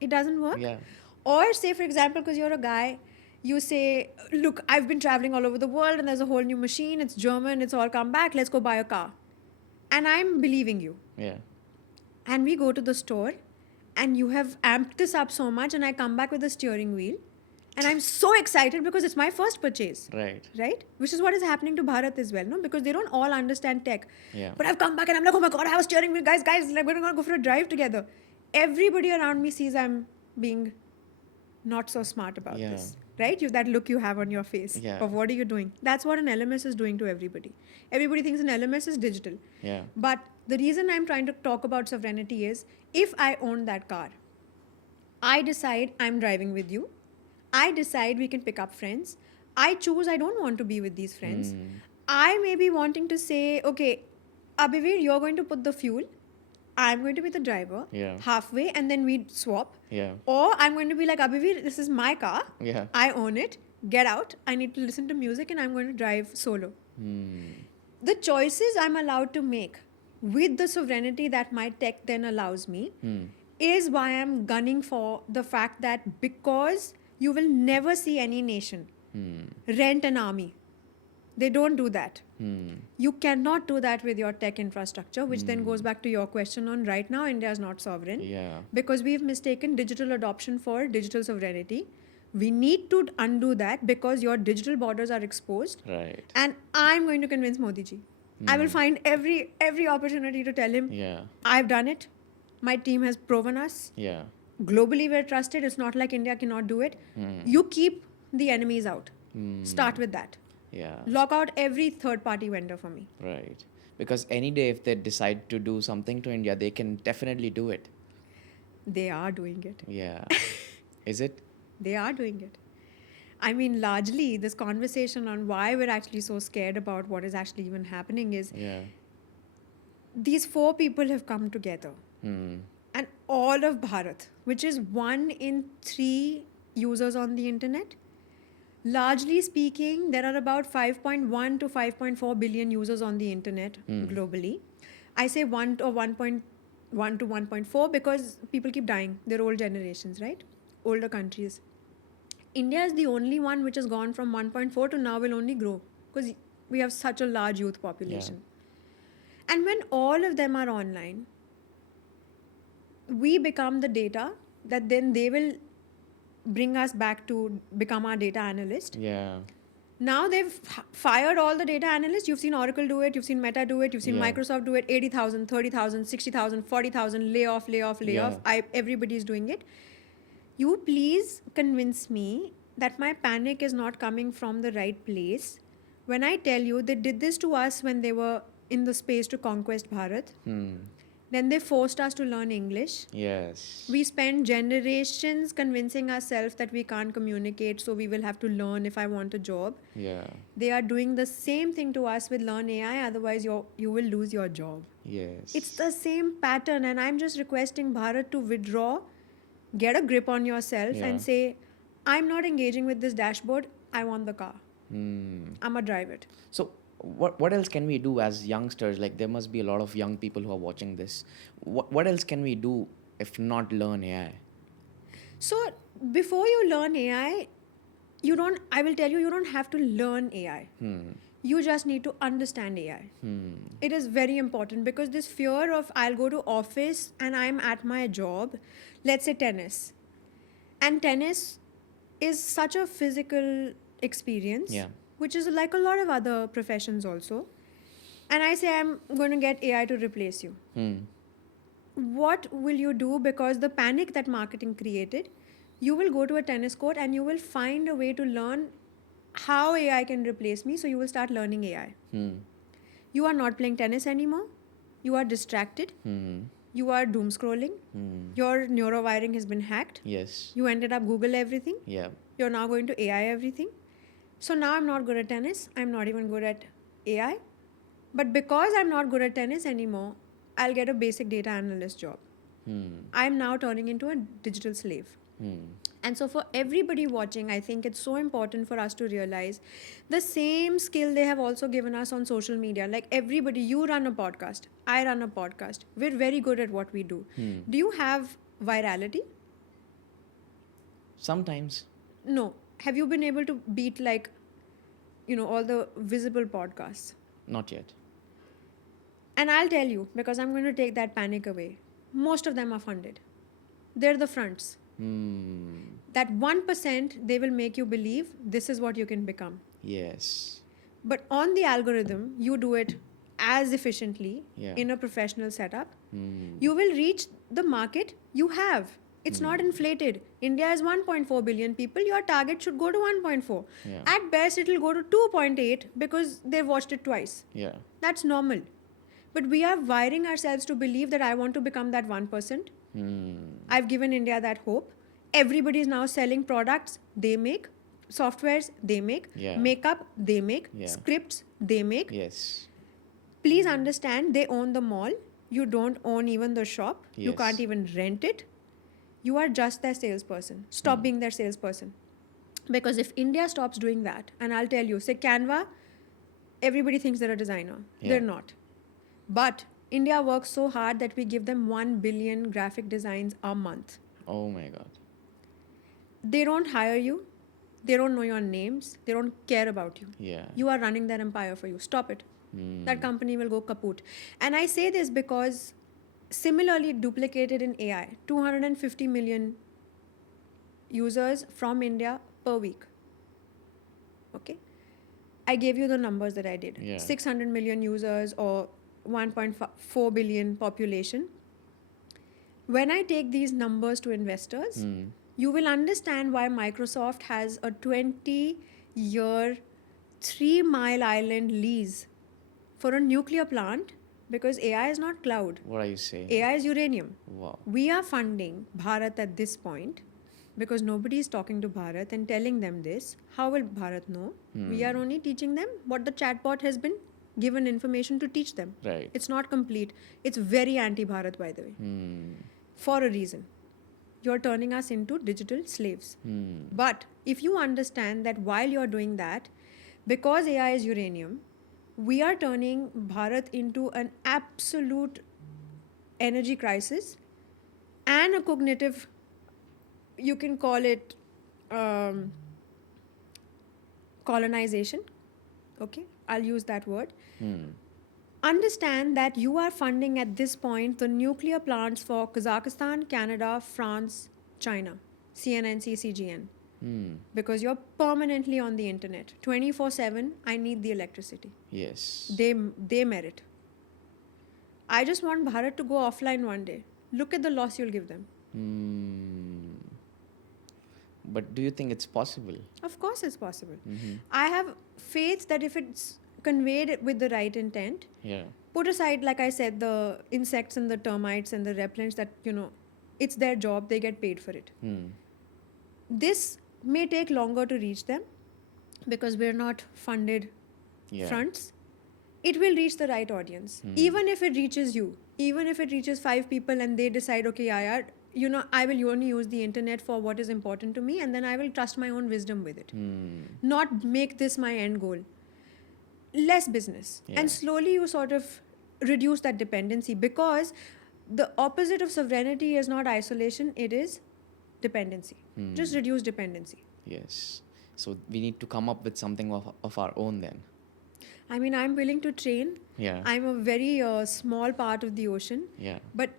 It doesn't work. Yeah. Or say, for example, because you're a guy, you say, look, I've been traveling all over the world and there's a whole new machine, it's German, it's all come back, let's go buy a car. And I'm believing you. Yeah. And we go to the store and you have amped this up so much and I come back with a steering wheel and I'm so excited because it's my first purchase. Right. Right? Which is what is happening to Bharat as well, no? Because they don't all understand tech. Yeah. But I've come back and I'm like, oh my God, I have a steering wheel. Guys, like, we're going to go for a drive together. Everybody around me sees I'm being not so smart about Yeah. this. Right? That look you have on your face Yeah. of what are you doing. That's what an LMS is doing to everybody. Everybody thinks an LMS is digital. Yeah. But the reason I'm trying to talk about sovereignty is if I own that car, I decide I'm driving with you. I decide we can pick up friends. I choose I don't want to be with these friends. I may be wanting to say, okay, Abhivir, you're going to put the fuel. I'm going to be the driver Yeah. halfway and then we swap. Yeah. Or I'm going to be like, Abhivir, this is my car. Yeah. I own it. Get out. I need to listen to music and I'm going to drive solo. The choices I'm allowed to make with the sovereignty that my tech then allows me is why I'm gunning for the fact that because you will never see any nation rent an army. They don't do that. You cannot do that with your tech infrastructure, which then goes back to your question on right now, India is not sovereign. Yeah. Because we've mistaken digital adoption for digital sovereignty. We need to undo that because your digital borders are exposed. Right. And I'm going to convince Modi ji. I will find every opportunity to tell him, Yeah. I've done it. My team has proven us. Yeah. Globally, we're trusted. It's not like India cannot do it. You keep the enemies out. Start with that. Yeah. Lock out every third-party vendor for me. Right. Because any day if they decide to do something to India, they can definitely do it. They are doing it. Yeah. Is it? They are doing it. I mean, largely, this conversation on why we're actually so scared about what is actually even happening is Yeah. these four people have come together. And all of Bharat, which is 1 in 3 users on the internet, largely speaking, there are about 5.1 to 5.4 billion users on the internet globally. I say 1 to 1.1 to 1.4 because people keep dying. They're old generations, right? Older countries. India is the only one which has gone from 1.4 to now will only grow because we have such a large youth population. And when all of them are online, we become the data that then they will bring us back to become our data analyst. Yeah. Now they've fired all the data analysts. You've seen Oracle do it. You've seen Meta do it. You've seen Yeah. Microsoft do it. 80,000, 30,000, 60,000, 40,000, lay off. Everybody's doing it. You please convince me that my panic is not coming from the right place. When I tell you they did this to us when they were in the space to conquest Bharat, then they forced us to learn English. Yes. We spent generations convincing ourselves that we can't communicate, so we will have to learn if I want a job. Yeah. They are doing the same thing to us with Learn AI, otherwise you will lose your job. Yes. It's the same pattern, and I'm just requesting Bharat to withdraw, get a grip on yourself, Yeah. and say, I'm not engaging with this dashboard, I want the car. I'm going to drive it. So what else can we do as youngsters? Like there must be a lot of young people who are watching this. What else can we do if not learn AI? So before you learn AI, I will tell you, you don't have to learn AI. You just need to understand AI. It is very important because this fear of I'll go to office and I'm at my job, let's say tennis. And tennis is such a physical experience, Yeah. which is like a lot of other professions also. And I say I'm going to get AI to replace you. What will you do? Because the panic that marketing created, you will go to a tennis court and you will find a way to learn how AI can replace me. So you will start learning AI. You are not playing tennis anymore. You are distracted. You are doom scrolling. Your neurowiring has been hacked. Yes. You ended up Google everything. Yeah. You're now going to AI everything. So now I'm not good at tennis. I'm not even good at AI. But because I'm not good at tennis anymore, I'll get a basic data analyst job. I'm now turning into a digital slave. And so, for everybody watching, I think it's so important for us to realize the same skill they have also given us on social media. Like everybody, you run a podcast, I run a podcast. We're very good at what we do. Do you have virality? Sometimes. No. Have you been able to beat, like, all the visible podcasts? Not yet. And I'll tell you, because I'm going to take that panic away. Most of them are funded. They're the fronts. That 1%, they will make you believe this is what you can become. Yes. But on the algorithm, you do it as efficiently Yeah. in a professional setup. You will reach the market you have. It's not inflated. India is 1.4 billion people. Your target should go to 1.4. Yeah. At best, it will go to 2.8 because they've watched it twice. Yeah. That's normal. But we are wiring ourselves to believe that I want to become that 1%. I've given India that hope. Everybody is now selling products they make, softwares they make, Yeah. makeup they make, Yeah. scripts they make. Yes. Please understand, they own the mall. You don't own even the shop. You Yes. can't even rent it. You are just their salesperson. Stop being their salesperson. Because if India stops doing that, and I'll tell you, say Canva, everybody thinks they're a designer. Yeah. They're not. But India works so hard that we give them 1 billion graphic designs a month. Oh my God. They don't hire you. They don't know your names. They don't care about you. Yeah. You are running their empire for you. Stop it. That company will go kaput. And I say this because similarly duplicated in AI, 250 million users from India per week. Okay? I gave you the numbers that I did. Yeah. 600 million users or 1.4 billion population. When I take these numbers to investors, you will understand why Microsoft has a 20-year, 3-mile island lease for a nuclear plant, because AI is not cloud. What are you saying? AI is uranium. Wow. We are funding Bharat at this point because nobody is talking to Bharat and telling them this. How will Bharat know? We are only teaching them what the chatbot has been given information to teach them. Right. It's not complete. It's very anti-Bharat, by the way, for a reason. You're turning us into digital slaves. But if you understand that while you're doing that, because AI is uranium, we are turning Bharat into an absolute energy crisis and a cognitive, you can call it colonization. Okay, I'll use that word. Understand that you are funding at this point the nuclear plants for Kazakhstan, Canada, France, China, CNNC, CGN. Because you're permanently on the internet 24/7. I need the electricity. Yes. They merit. I just want Bharat to go offline one day. Look at the loss you'll give them. But do you think it's possible? Of course it's possible. I have faith that if it's conveyed with the right intent, Yeah. put aside, like I said, the insects and the termites and the repellents that, it's their job, they get paid for it. This may take longer to reach them because we're not funded Yeah. fronts. It will reach the right audience. Even if it reaches you, even if it reaches 5 people and they decide, okay, I will only use the internet for what is important to me, and then I will trust my own wisdom with it. Not make this my end goal. Less business. Yeah. And slowly you sort of reduce that dependency, because the opposite of sovereignty is not isolation, it is dependency. Just reduce dependency. Yes. So we need to come up with something of our own then. I mean, I'm willing to train. Yeah. I'm a very small part of the ocean. Yeah. But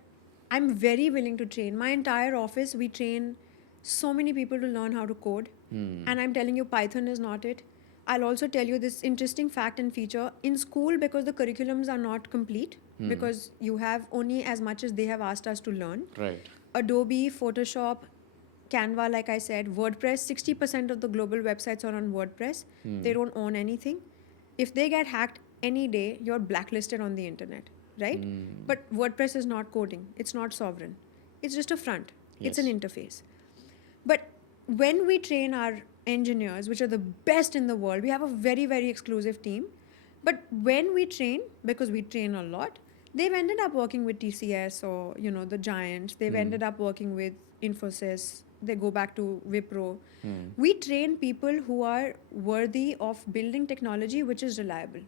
I'm very willing to train. My entire office, we train so many people to learn how to code. And I'm telling you, Python is not it. I'll also tell you this interesting fact and feature. In school, because the curriculums are not complete, because you have only as much as they have asked us to learn. Right. Adobe, Photoshop, Canva, like I said, WordPress, 60% of the global websites are on WordPress. They don't own anything. If they get hacked, any day you're blacklisted on the internet, right? But WordPress is not coding, it's not sovereign, it's just a front, it's an Yes. interface. But when we train our engineers, which are the best in the world, we have a very, very exclusive team. But when we train, because we train a lot, they've ended up working with TCS or, you know, the giants. They've ended up working with Infosys. They go back to Wipro. We train people who are worthy of building technology which is reliable.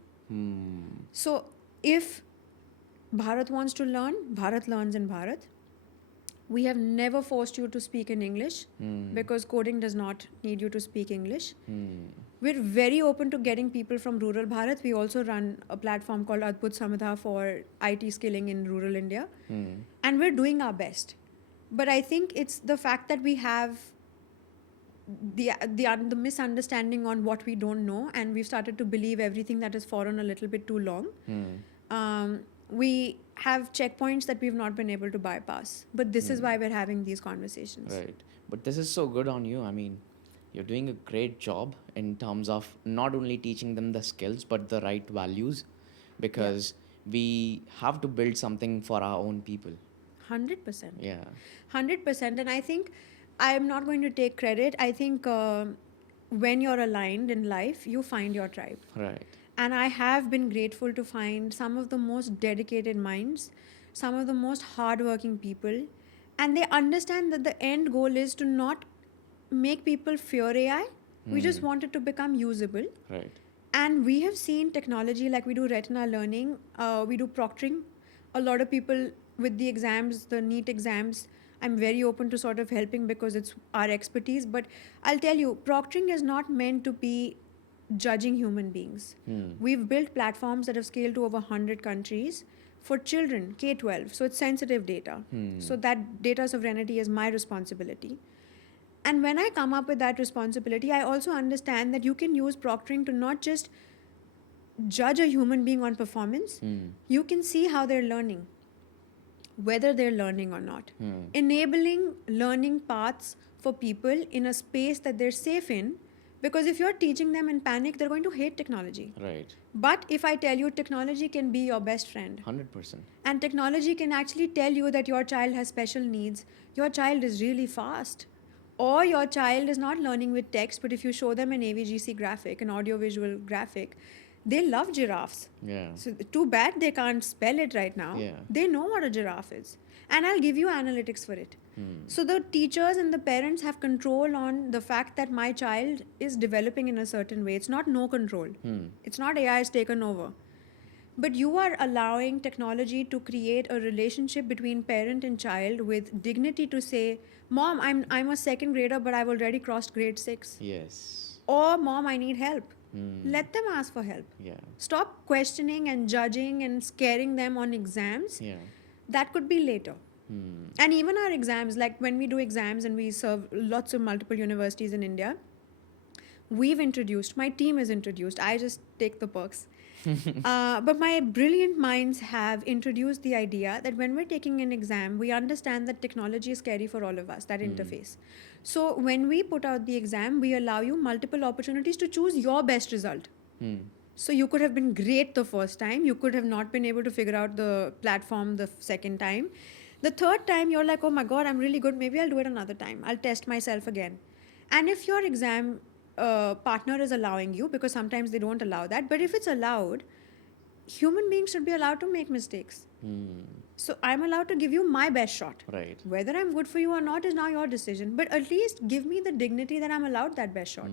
So if Bharat wants to learn, Bharat learns in Bharat. We have never forced you to speak in English because coding does not need you to speak English. We're very open to getting people from rural Bharat. We also run a platform called Adbhut Samadha for IT skilling in rural India. And we're doing our best. But I think it's the fact that we have the misunderstanding on what we don't know, and we've started to believe everything that is foreign a little bit too long. We have checkpoints that we've not been able to bypass. But this is why we're having these conversations. Right. But this is so good on you. I mean, you're doing a great job in terms of not only teaching them the skills, but the right values, because we have to build something for our own people. 100%. Yeah. 100%. And I think I'm not going to take credit. I think when you're aligned in life, you find your tribe. Right. And I have been grateful to find some of the most dedicated minds, some of the most hardworking people. And they understand that the end goal is to not make people fear AI. We just want it to become usable. Right. And we have seen technology, like we do retina learning, we do proctoring. A lot of people with the exams, the NEET exams, I'm very open to sort of helping because it's our expertise. But I'll tell you, proctoring is not meant to be judging human beings. We've built platforms that have scaled to over 100 countries for children, K-12. So it's sensitive data. So that data sovereignty is my responsibility. And when I come up with that responsibility, I also understand that you can use proctoring to not just judge a human being on performance, you can see how they're learning, whether they're learning or not. Enabling learning paths for people in a space that they're safe in, because if you're teaching them in panic, they're going to hate technology. Right. But if I tell you technology can be your best friend, 100%. and technology can actually tell you that your child has special needs, your child is really fast, or your child is not learning with text, but if you show them an AVGC graphic, an audiovisual graphic, they love giraffes. Yeah. So too bad they can't spell it right now. Yeah. They know what a giraffe is. And I'll give you analytics for it. So the teachers and the parents have control on the fact that my child is developing in a certain way. It's not no control. It's not AI is taken over. But you are allowing technology to create a relationship between parent and child with dignity to say, Mom, I'm a second grader, but I've already crossed grade 6. Yes. Or Mom, I need help. Let them ask for help. Yeah. Stop questioning and judging and scaring them on exams. Yeah. That could be later. And even our exams, like when we do exams and we serve lots of multiple universities in India, we've introduced, my team is introduced, I just take the perks. But my brilliant minds have introduced the idea that when we're taking an exam, we understand that technology is scary for all of us, that interface. So when we put out the exam, we allow you multiple opportunities to choose your best result. So you could have been great the first time, you could have not been able to figure out the platform the second time. The third time, you're like, oh my God, I'm really good, maybe I'll do it another time. I'll test myself again. And if your exam partner is allowing you, because sometimes they don't allow that, but if it's allowed, human beings should be allowed to make mistakes. So I'm allowed to give you my best shot. Right. Whether I'm good for you or not is now your decision, but at least give me the dignity that I'm allowed that best shot.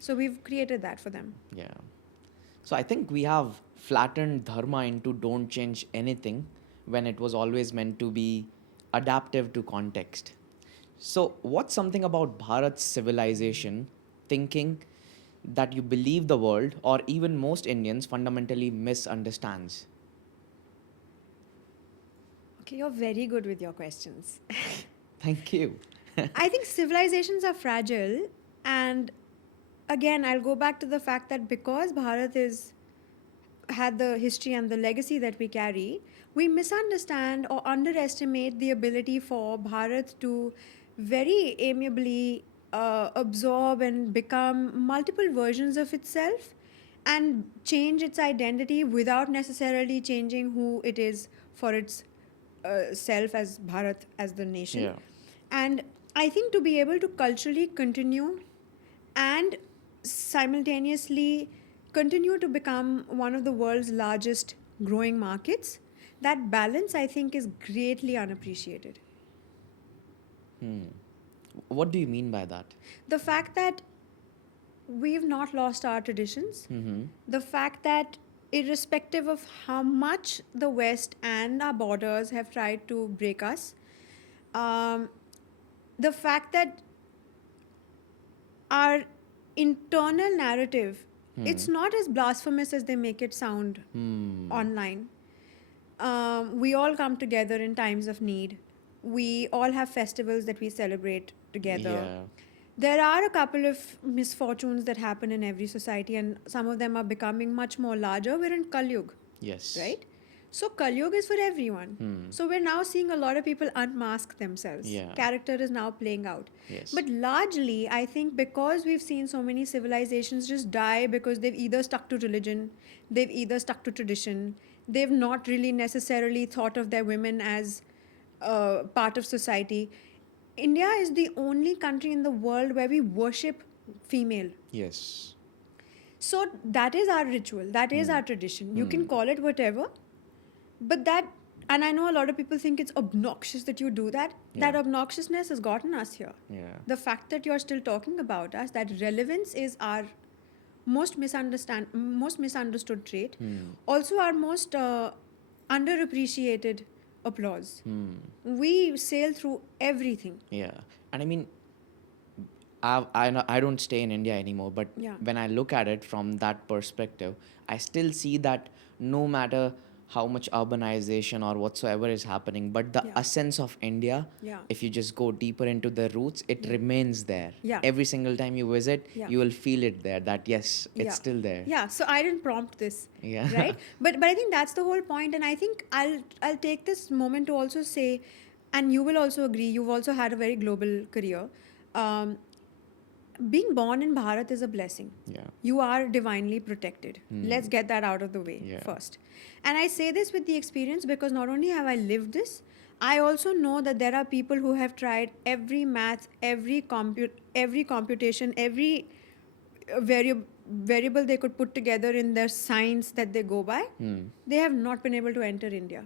So we've created that for them. Yeah. So I think we have flattened dharma into don't change anything when it was always meant to be adaptive to context. So what's something about Bharat's civilization thinking that you believe the world or even most Indians fundamentally misunderstands? Okay, you're very good with your questions. Thank you. I think civilizations are fragile, and again, I'll go back to the fact that because Bharat had the history and the legacy that we carry, we misunderstand or underestimate the ability for Bharat to very amiably absorb and become multiple versions of itself. and change its identity without necessarily changing who it is for its self as Bharat, as the nation. Yeah. And I think to be able to culturally continue and simultaneously continue to become one of the world's largest growing markets, that balance I think is greatly unappreciated. What do you mean by that? The fact that we've not lost our traditions, the fact that irrespective of how much the West and our borders have tried to break us, um, the fact that our internal narrative, it's not as blasphemous as they make it sound online. We all come together in times of need. We all have festivals that we celebrate together. Yeah. There are a couple of misfortunes that happen in every society, and some of them are becoming much more larger. We're in Kali Yuga, Yes. right? So Kali Yuga is for everyone. So we're now seeing a lot of people unmask themselves. Yeah. Character is now playing out. Yes. But largely, I think because we've seen so many civilizations just die because they've either stuck to religion, they've either stuck to tradition, they've not really necessarily thought of their women as part of society. India is the only country in the world where we worship female. Yes. So that is our ritual, that is our tradition. You can call it whatever, but that, and I know a lot of people think it's obnoxious that you do that. That Yeah. obnoxiousness has gotten us here. Yeah. The fact that you're still talking about us, that relevance is our most misunderstood trait. Also our most underappreciated applause. We sail through everything. Yeah. And I mean, I don't stay in India anymore, but Yeah. when I look at it from that perspective, I still see that no matter how much urbanization or whatsoever is happening, but the Yeah. essence of India, Yeah. if you just go deeper into the roots, it remains there. Yeah. Every single time you visit, Yeah. you will feel it there, that yes, it's Yeah. still there. Yeah, so I didn't prompt this. Yeah. Right? But I think that's the whole point, and I think I'll take this moment to also say, and you will also agree, you've also had a very global career. Being born in Bharat is a blessing. Yeah. You are divinely protected. Let's get that out of the way Yeah. first. And I say this with the experience because not only have I lived this, I also know that there are people who have tried every math, every computation, every variable they could put together in their science that they go by. They have not been able to enter India.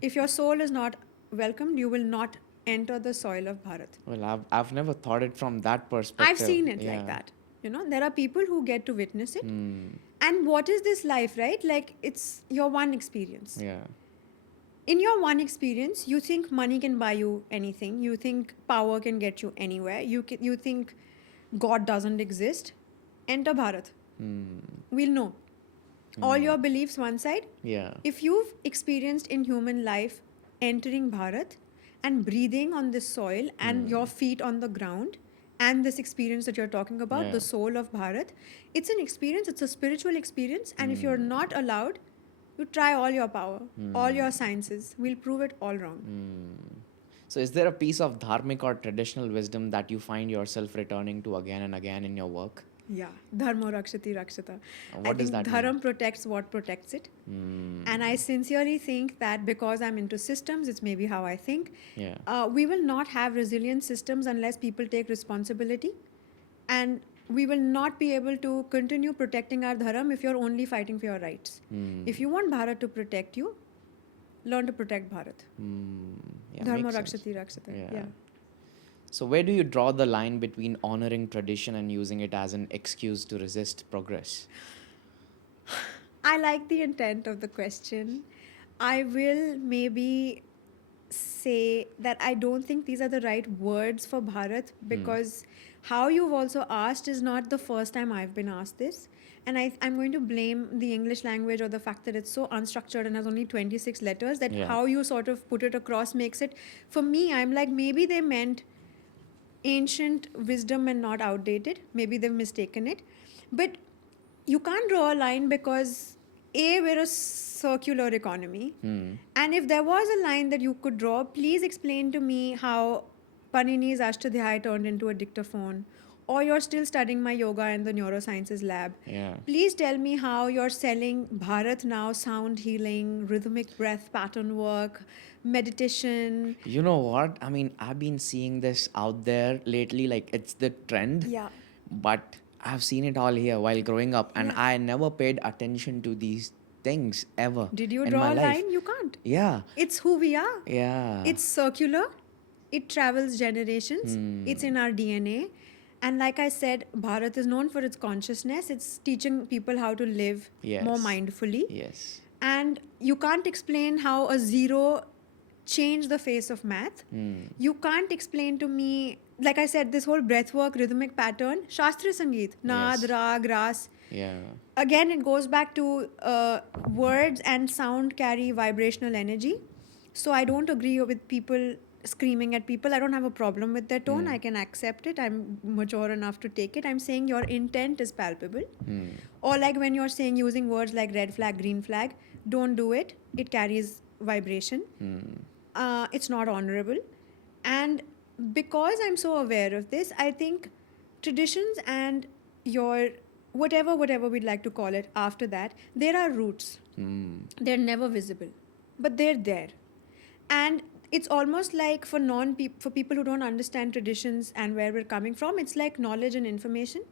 If your soul is not welcomed, you will not enter the soil of Bharat. Well, I've never thought it from that perspective. I've seen it Yeah. like that. You know, there are people who get to witness it. And what is this life, right? Like, it's your one experience. Yeah. In your one experience, you think money can buy you anything. You think power can get you anywhere. You think God doesn't exist. Enter Bharat. We'll know. All your beliefs one side. Yeah. If you've experienced in human life entering Bharat and breathing on this soil and your feet on the ground and this experience that you're talking about, Yeah. the soul of Bharat, it's an experience, it's a spiritual experience. And if you're not allowed, you try all your power, all your sciences. We'll prove it all wrong. So, is there a piece of dharmic or traditional wisdom that you find yourself returning to again and again in your work? Yeah, dharma rakshati rakshata. What I does think that dharam protects what protects it. And I sincerely think that because I'm into systems, it's maybe how I think. Yeah. We will not have resilient systems unless people take responsibility. And we will not be able to continue protecting our dharam if you're only fighting for your rights. If you want Bharat to protect you, learn to protect Bharat. Yeah, Dharma makes sense. rakshati rakshata. Yeah. Yeah. So, where do you draw the line between honoring tradition and using it as an excuse to resist progress? I like the intent of the question. I will maybe say that I don't think these are the right words for Bharat because how you've also asked is not the first time I've been asked this. And I'm going to blame the English language or the fact that it's so unstructured and has only 26 letters that Yeah. how you sort of put it across makes it. For me, I'm like, maybe they meant ancient wisdom and not outdated. Maybe they've mistaken it. But you can't draw a line because we're a circular economy. And if there was a line that you could draw, please explain to me how Panini's Ashtadhyaya turned into a dictaphone, or you're still studying my yoga in the neurosciences lab. Yeah. Please tell me how you're selling Bharat Now sound healing, rhythmic breath pattern work, meditation. You know what? I mean, I've been seeing this out there lately, like it's the trend. Yeah. But I've seen it all here while growing up, and Yeah. I never paid attention to these things ever. Did you in draw my a life. line? You can't. Yeah. It's who we are. Yeah. It's circular. It travels generations. It's in our DNA. And like I said, Bharat is known for its consciousness. It's teaching people how to live more Yes. mindfully. Yes. And you can't explain how a zero changed the face of math. You can't explain to me, like I said, this whole breathwork, rhythmic pattern, Shastriya Sangeet, Naad, Yes. Raag, Ras. Yeah. Again, it goes back to words and sound carry vibrational energy. So I don't agree with people screaming at people. I don't have a problem with their tone. I can accept it. I'm mature enough to take it. I'm saying your intent is palpable. Or like when you're saying using words like red flag, green flag, don't do it. It carries vibration. It's not honorable. And because I'm so aware of this, I think traditions and your whatever we'd like to call it after that, there are roots. They're never visible, but they're there. And it's almost like for people who don't understand traditions and where we're coming from, it's like knowledge and information.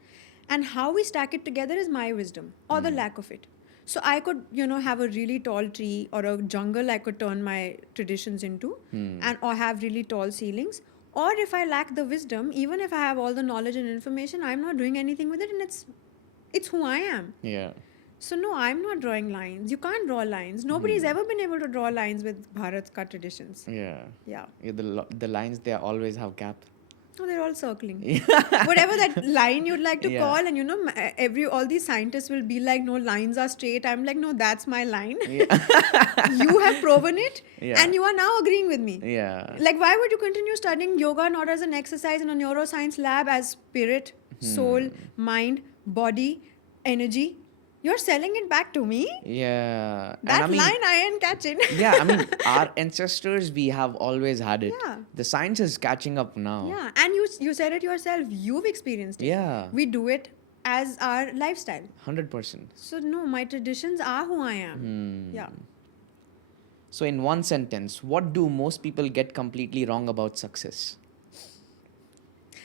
And how we stack it together is my wisdom or the lack of it. So I could, have a really tall tree or a jungle I could turn my traditions into and or have really tall ceilings. Or if I lack the wisdom, even if I have all the knowledge and information, I'm not doing anything with it, and it's who I am. Yeah. So no, I'm not drawing lines. You can't draw lines. Nobody's ever been able to draw lines with Bharat ka traditions. Yeah. Yeah. Yeah, the lines they always have gap. Oh, they're all circling. Whatever that line you'd like to Yeah. call, and all these scientists will be like, no, lines are straight. I'm like, no, that's my line. You have proven it, Yeah. and you are now agreeing with me. Yeah. Like, why would you continue studying yoga not as an exercise in a neuroscience lab as spirit, soul, mind, body, energy? You're selling it back to me? Yeah. And That I mean, line I ain't catching. yeah, I mean, our ancestors, we have always had it. Yeah. The science is catching up now. Yeah, and you said it yourself. You've experienced it. Yeah. We do it as our lifestyle. 100%. So no, my traditions are who I am. Yeah. So, in one sentence, what do most people get completely wrong about success?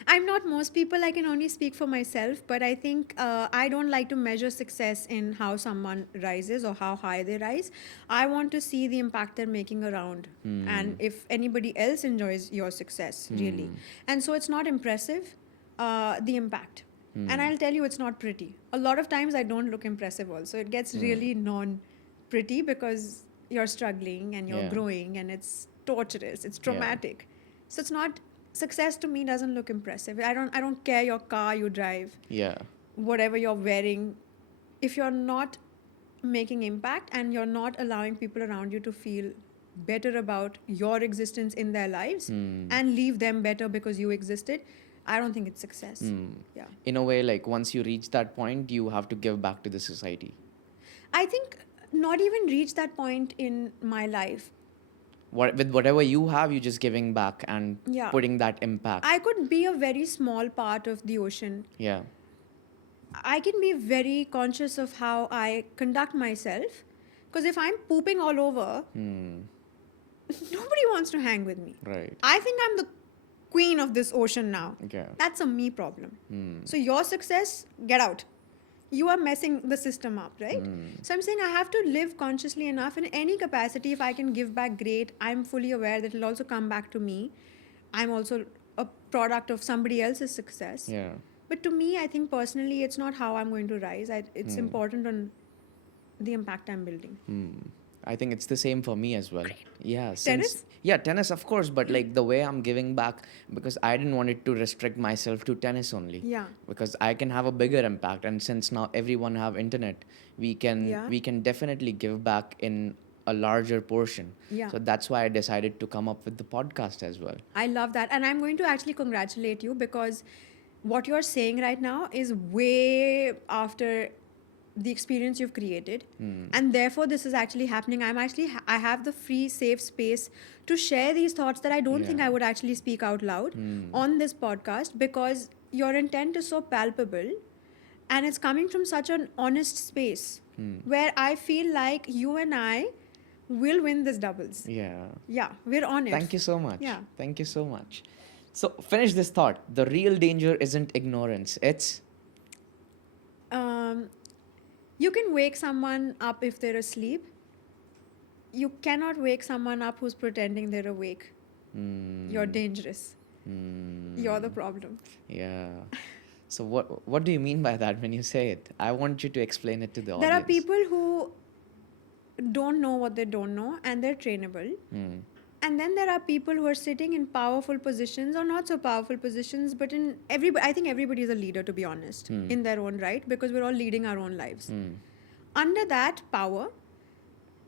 I'm not most people. I can only speak for myself, but I think I don't like to measure success in how someone rises or how high they rise. I want to see the impact they're making around, and if anybody else enjoys your success, really. And so it's not impressive, the impact. And I'll tell you, it's not pretty. A lot of times I don't look impressive also. It gets really non-pretty because you're struggling and you're Yeah. growing, and it's torturous, it's traumatic. So it's not, success to me doesn't look impressive. I don't care your car you drive, Yeah. whatever you're wearing. If you're not making impact and you're not allowing people around you to feel better about your existence in their lives and leave them better because you existed, I don't think it's success. Yeah. In a way, like once you reach that point, you have to give back to the society. I think not even reach that point in my life. With whatever you have, you're just giving back and Yeah. putting that impact. I could be a very small part of the ocean. Yeah. I can be very conscious of how I conduct myself. Because if I'm pooping all over, nobody wants to hang with me. Right. I think I'm the queen of this ocean now. Okay. That's a me problem. So your success, get out. You are messing the system up, right? So I'm saying I have to live consciously enough in any capacity. If I can give back, great. I'm fully aware that it'll also come back to me. I'm also a product of somebody else's success. Yeah. But to me, I think personally, it's not how I'm going to rise. It's important on the impact I'm building. I think it's the same for me as well. Yeah. Tennis? Yeah, tennis, of course. But like the way I'm giving back, because I didn't want it to restrict myself to tennis only. Yeah. Because I can have a bigger impact, and since now everyone have internet, we can definitely give back in a larger portion. Yeah. So that's why I decided to come up with the podcast as well. I love that. And I'm going to actually congratulate you because what you're saying right now is way after the experience you've created. And therefore, this is actually happening. I have the free, safe space to share these thoughts that I don't think I would actually speak out loud on this podcast, because your intent is so palpable and it's coming from such an honest space where I feel like you and I will win this doubles. Yeah. Yeah, we're on it. Thank you so much. Yeah. Thank you so much. So finish this thought. The real danger isn't ignorance. It's You can wake someone up if they're asleep. You cannot wake someone up who's pretending they're awake. You're dangerous. You're the problem. yeah. So what do you mean by that when you say it? I want you to explain it to the There are audience. people who don't know what they don't know and they're trainable. And then there are people who are sitting in powerful positions or not so powerful positions, but I think everybody is a leader, to be honest, in their own right, because we're all leading our own lives. Under that power,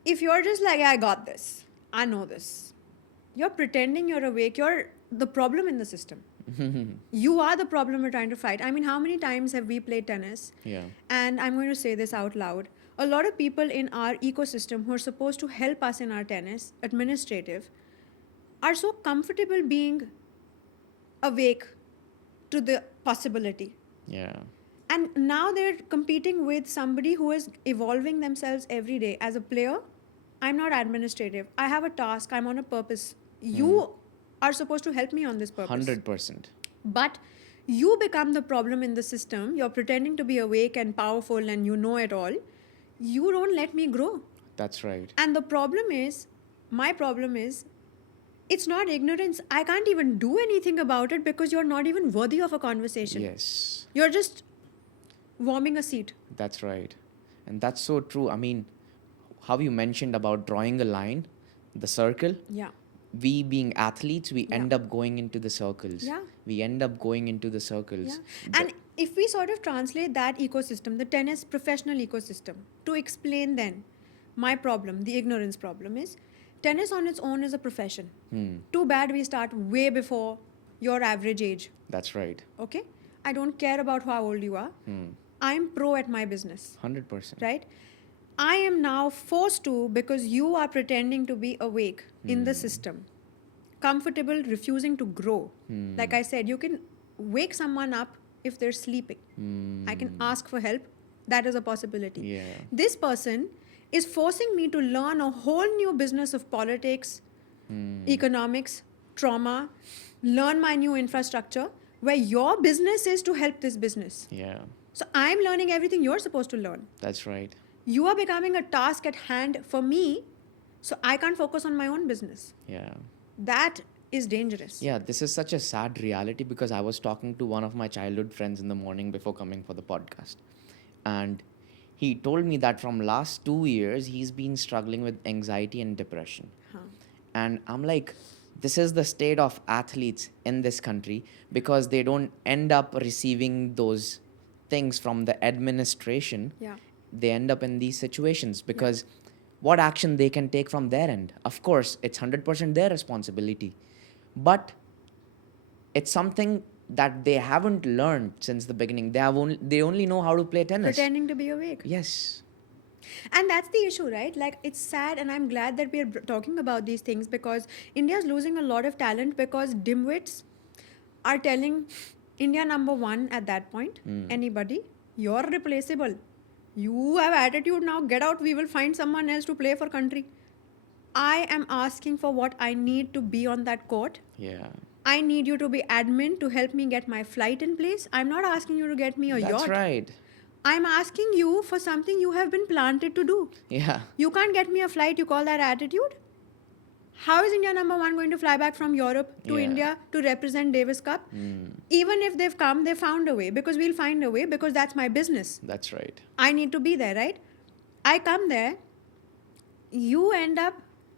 if you're just like, I got this, I know this, you're pretending you're awake, you're the problem in the system. You are the problem we're trying to fight. I mean, how many times have we played tennis? Yeah. And I'm going to say this out loud. A lot of people in our ecosystem who are supposed to help us in our tennis, administrative, are so comfortable being awake to the possibility. Yeah. And now they're competing with somebody who is evolving themselves every day. As a player, I'm not administrative. I have a task. I'm on a purpose. You are supposed to help me on this purpose. 100%. But you become the problem in the system. You're pretending to be awake and powerful and you know it all. You don't let me grow. That's right. And the problem is, my problem is, it's not ignorance. I can't even do anything about it because you're not even worthy of a conversation. Yes. You're just warming a seat. That's right. And that's so true. I mean, how you mentioned about drawing a line, the circle, Yeah. we being athletes, we Yeah. end up going into the circles. Yeah. We end up going into the circles. Yeah. And if we sort of translate that ecosystem, the tennis professional ecosystem, to explain then my problem, the ignorance problem is, tennis on its own is a profession. Too bad we start way before your average age. That's right. Okay? I don't care about how old you are. I'm pro at my business. 100%. Right? I am now forced to because you are pretending to be awake in the system, comfortable, refusing to grow. Like I said, you can wake someone up if they're sleeping. I can ask for help. That is a possibility. Yeah. This person is forcing me to learn a whole new business of politics, economics, trauma, learn my new infrastructure, where your business is to help this business. Yeah. So I'm learning everything you're supposed to learn. That's right. You are becoming a task at hand for me, so I can't focus on my own business. Yeah. That is dangerous. Yeah, this is such a sad reality because I was talking to one of my childhood friends in the morning before coming for the podcast. And he told me that from last 2 years, he's been struggling with anxiety and depression. And I'm like, this is the state of athletes in this country because they don't end up receiving those things from the administration. Yeah. They end up in these situations because what action they can take from their end? Of course, it's 100% their responsibility. But it's something that they haven't learned since the beginning. They only know how to play tennis. Pretending to be awake. Yes. And that's the issue, right? Like, it's sad, and I'm glad that we're talking about these things because India's losing a lot of talent because dimwits are telling India number one at that point, anybody, you're replaceable. You have attitude now, get out, we will find someone else to play for country. I am asking for what I need to be on that court. Yeah. I need you to be admin to help me get my flight in place. I'm not asking you to get me a yacht. That's right. I'm asking you for something you have been planted to do. Yeah. You can't get me a flight, you call that attitude? How is India number one going to fly back from Europe to Yeah. India to represent Davis Cup? Even if they've come, they found a way because we'll find a way because that's my business. That's right. I need to be there, right? I come there, you end up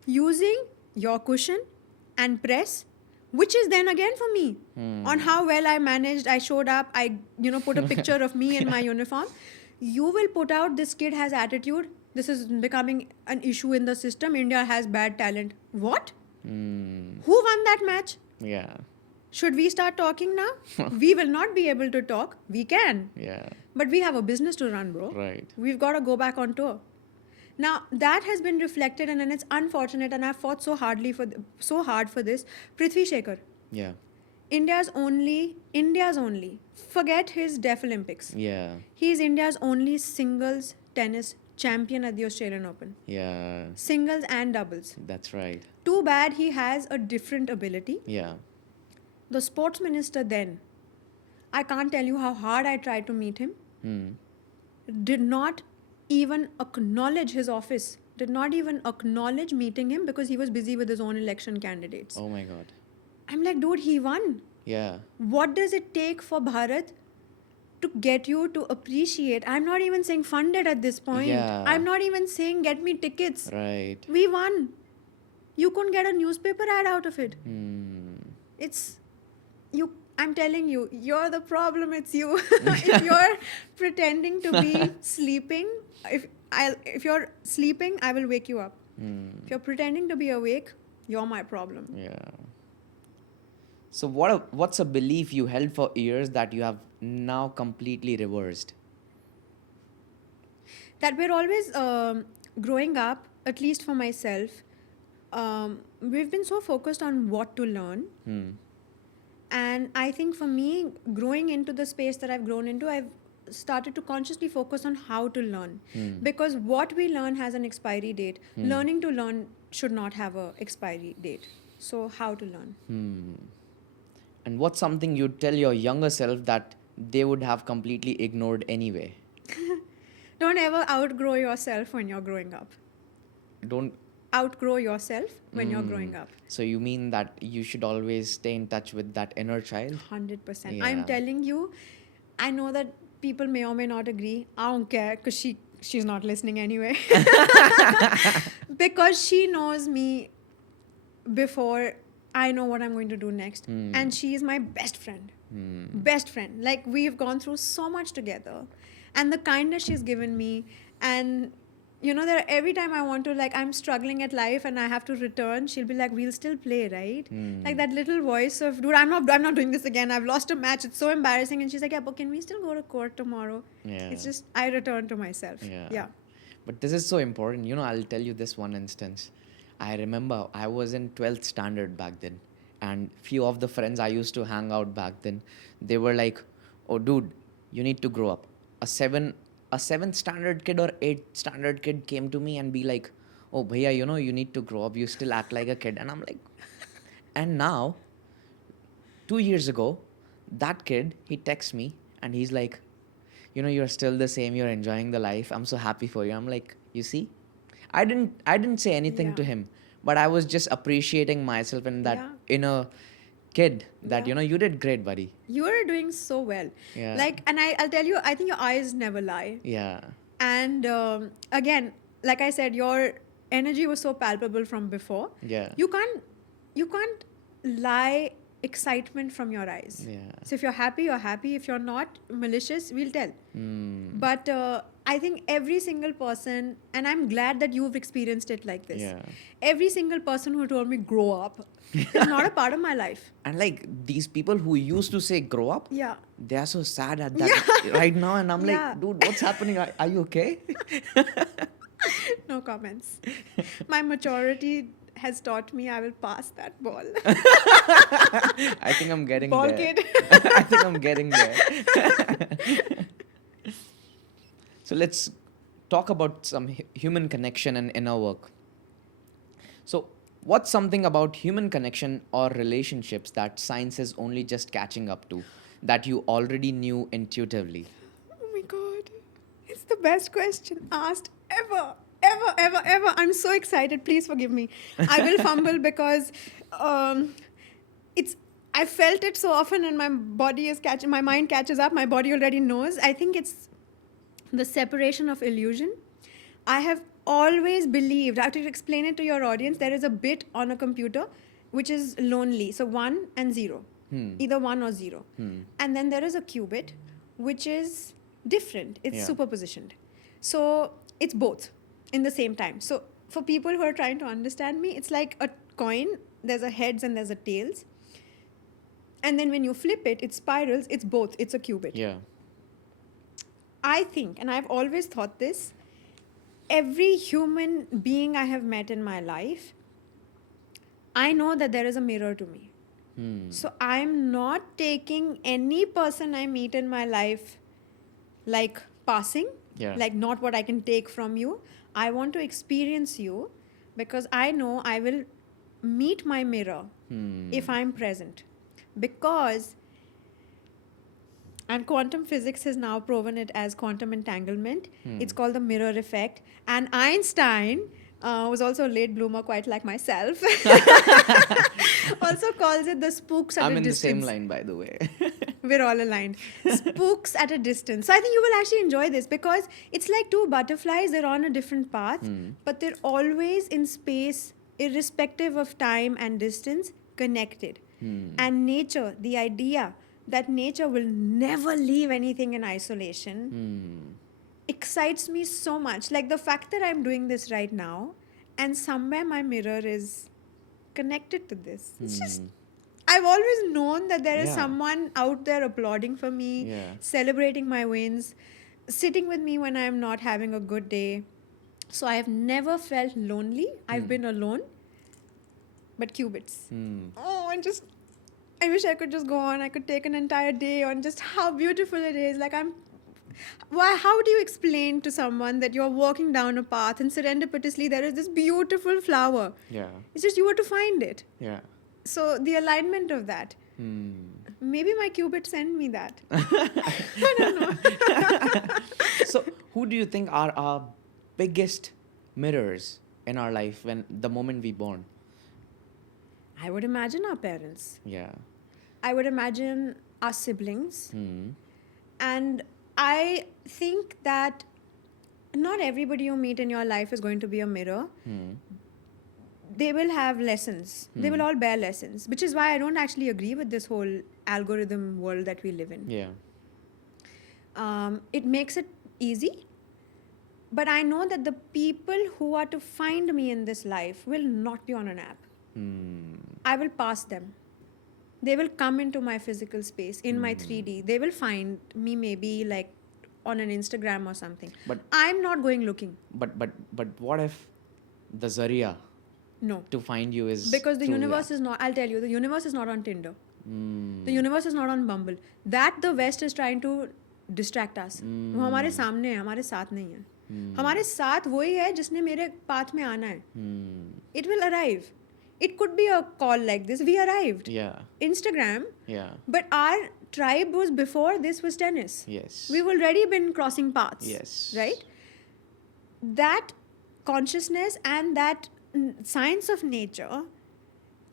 using your cushion and press, which is then again for me on how well I managed. I showed up, I put a picture of me in my uniform. You will put out this kid has attitude. This is becoming an issue in the system. India has bad talent. What? Who won that match? Yeah. Should we start talking now? We will not be able to talk. We can. Yeah. But we have a business to run, bro. Right. We've got to go back on tour. Now, that has been reflected, and it's unfortunate, and I've fought so hard for this. Prithvi Shekhar. Yeah. India's only, forget his Deaf Olympics. Yeah. He's India's only singles tennis champion at the Australian Open. Yeah. Singles and doubles. That's right. Too bad he has a different ability. Yeah. The sports minister then, I can't tell you how hard I tried to meet him, did not even acknowledge his office, did not even acknowledge meeting him because he was busy with his own election candidates. Oh my God. I'm like, dude, he won. Yeah. What does it take for Bharat to get you to appreciate? I'm not even saying fund it at this point. Yeah. I'm not even saying get me tickets. Right. We won. You couldn't get a newspaper ad out of it. It's you. I'm telling you, you're the problem. It's you. If you're pretending to be sleeping, if you're sleeping, I will wake you up. If you're pretending to be awake, you're my problem. Yeah. So what's a belief you held for years that you have now completely reversed? That we're always growing up, at least for myself, we've been so focused on what to learn. And I think for me, growing into the space that I've grown into, I've started to consciously focus on how to learn. Because what we learn has an expiry date. Learning to learn should not have an expiry date. So how to learn? And what's something you'd tell your younger self that they would have completely ignored anyway? Don't ever outgrow yourself when you're growing up. Don't. Outgrow yourself when you're growing up. So you mean that you should always stay in touch with that inner child? 100%. Yeah. I'm telling you, I know that people may or may not agree. I don't care because she's not listening anyway. Because she knows me before I know what I'm going to do next. And she is my best friend. Best friend. Like, we've gone through so much together. And the kindness she's given me, and you know, every time I want to, like, I'm struggling at life and I have to return, she'll be like, we'll still play, right? Like that little voice of, dude, I'm not doing this again. I've lost a match. It's so embarrassing. And she's like, yeah, but can we still go to court tomorrow? Yeah. It's just, I return to myself. Yeah. But this is so important. You know, I'll tell you this one instance. I remember I was in 12th standard back then. And few of the friends I used to hang out back then, they were like, oh, dude, you need to grow up. A 7th standard kid or 8th standard kid came to me and be like, oh, bhaiya, you know, you need to grow up. You still act like a kid. And I'm like, and now, 2 years ago, that kid, he texts me and he's like, you know, you're still the same. You're enjoying the life. I'm so happy for you. I'm like, you see, I didn't say anything to him, but I was just appreciating myself and that inner kid that, you know, you did great, buddy. You are doing so well. Yeah. Like, and I'll tell you, I think your eyes never lie. Yeah. And again, like I said, your energy was so palpable from before. Yeah. You can't lie excitement from your eyes. Yeah. So if you're happy, you're happy. If you're not malicious, we'll tell. But I think every single person, and I'm glad that you've experienced it like this. Yeah. Every single person who told me grow up is not a part of my life. And like these people who used to say grow up, Yeah. they are so sad at that right now. And I'm Yeah. like, dude, what's happening? Are you okay? No comments. My maturity has taught me I will pass that ball. I think I'm getting Ball there. kid. I think I'm getting there. So let's talk about some human connection and inner work. So what's something about human connection or relationships that science is only just catching up to that you already knew intuitively? Oh my God. It's the best question asked ever. I'm so excited. Please forgive me. I will fumble because I felt it so often and my mind catches up. My body already knows. I think it's the separation of illusion. I have always believed, I have to explain it to your audience, there is a bit on a computer which is lonely. So 1 and 0. Either 1 or 0. And then there is a qubit which is different. It's superpositioned. So it's both in the same time. So for people who are trying to understand me, it's like a coin. There's a heads and there's a tails. And then when you flip it, it spirals. It's both. It's a qubit. Yeah. I think, and I've always thought this, every human being I have met in my life, I know that there is a mirror to me. So I'm not taking any person I meet in my life like passing, Yeah. like not what I can take from you. I want to experience you because I know I will meet my mirror if I'm present. Because, and quantum physics has now proven it as quantum entanglement. It's called the mirror effect. And Einstein was also a late bloomer, quite like myself. Also calls it the spooks at I'm a in the distance. same line, by the way. We're all aligned. Spooks at a distance. So I think you will actually enjoy this because it's like two butterflies. They're on a different path, but they're always in space, irrespective of time and distance, connected. And nature, the idea that nature will never leave anything in isolation, excites me so much. Like the fact that I'm doing this right now, and somewhere my mirror is connected to this. It's just, I've always known that there is Yeah. someone out there applauding for me, Yeah. celebrating my wins, sitting with me when I'm not having a good day. So I have never felt lonely. I've been alone. But qubits. Oh, I wish I could just go on. I could take an entire day on just how beautiful it is. Like how do you explain to someone that you're walking down a path and serendipitously there is this beautiful flower? Yeah. It's just you were to find it. Yeah. So the alignment of that. Maybe my qubit sent me that. So, who do you think are our biggest mirrors in our life when the moment we born? I would imagine our parents. Yeah. I would imagine our siblings. And I think that not everybody you meet in your life is going to be a mirror. They will have lessons. They will all bear lessons, which is why I don't actually agree with this whole algorithm world that we live in. Yeah. It makes it easy, but I know that the people who are to find me in this life will not be on an app. I will pass them. They will come into my physical space in my 3D. They will find me maybe like on an Instagram or something. But- I'm not going looking. But what if the Zaria No. to find you is Because the through universe that? is not, I'll tell you, the universe is not on Tinder. The universe is not on Bumble. That the West is trying to distract us. वो हमारे सामने है, हमारे साथ नहीं है. हमारे साथ वही है जिसने मेरे पाथ में आना है. It will arrive. It could be a call like this. We arrived. Yeah. Instagram. Yeah. But our tribe was before this was tennis. Yes. We've already been crossing paths. Yes. Right? That consciousness and that science of nature,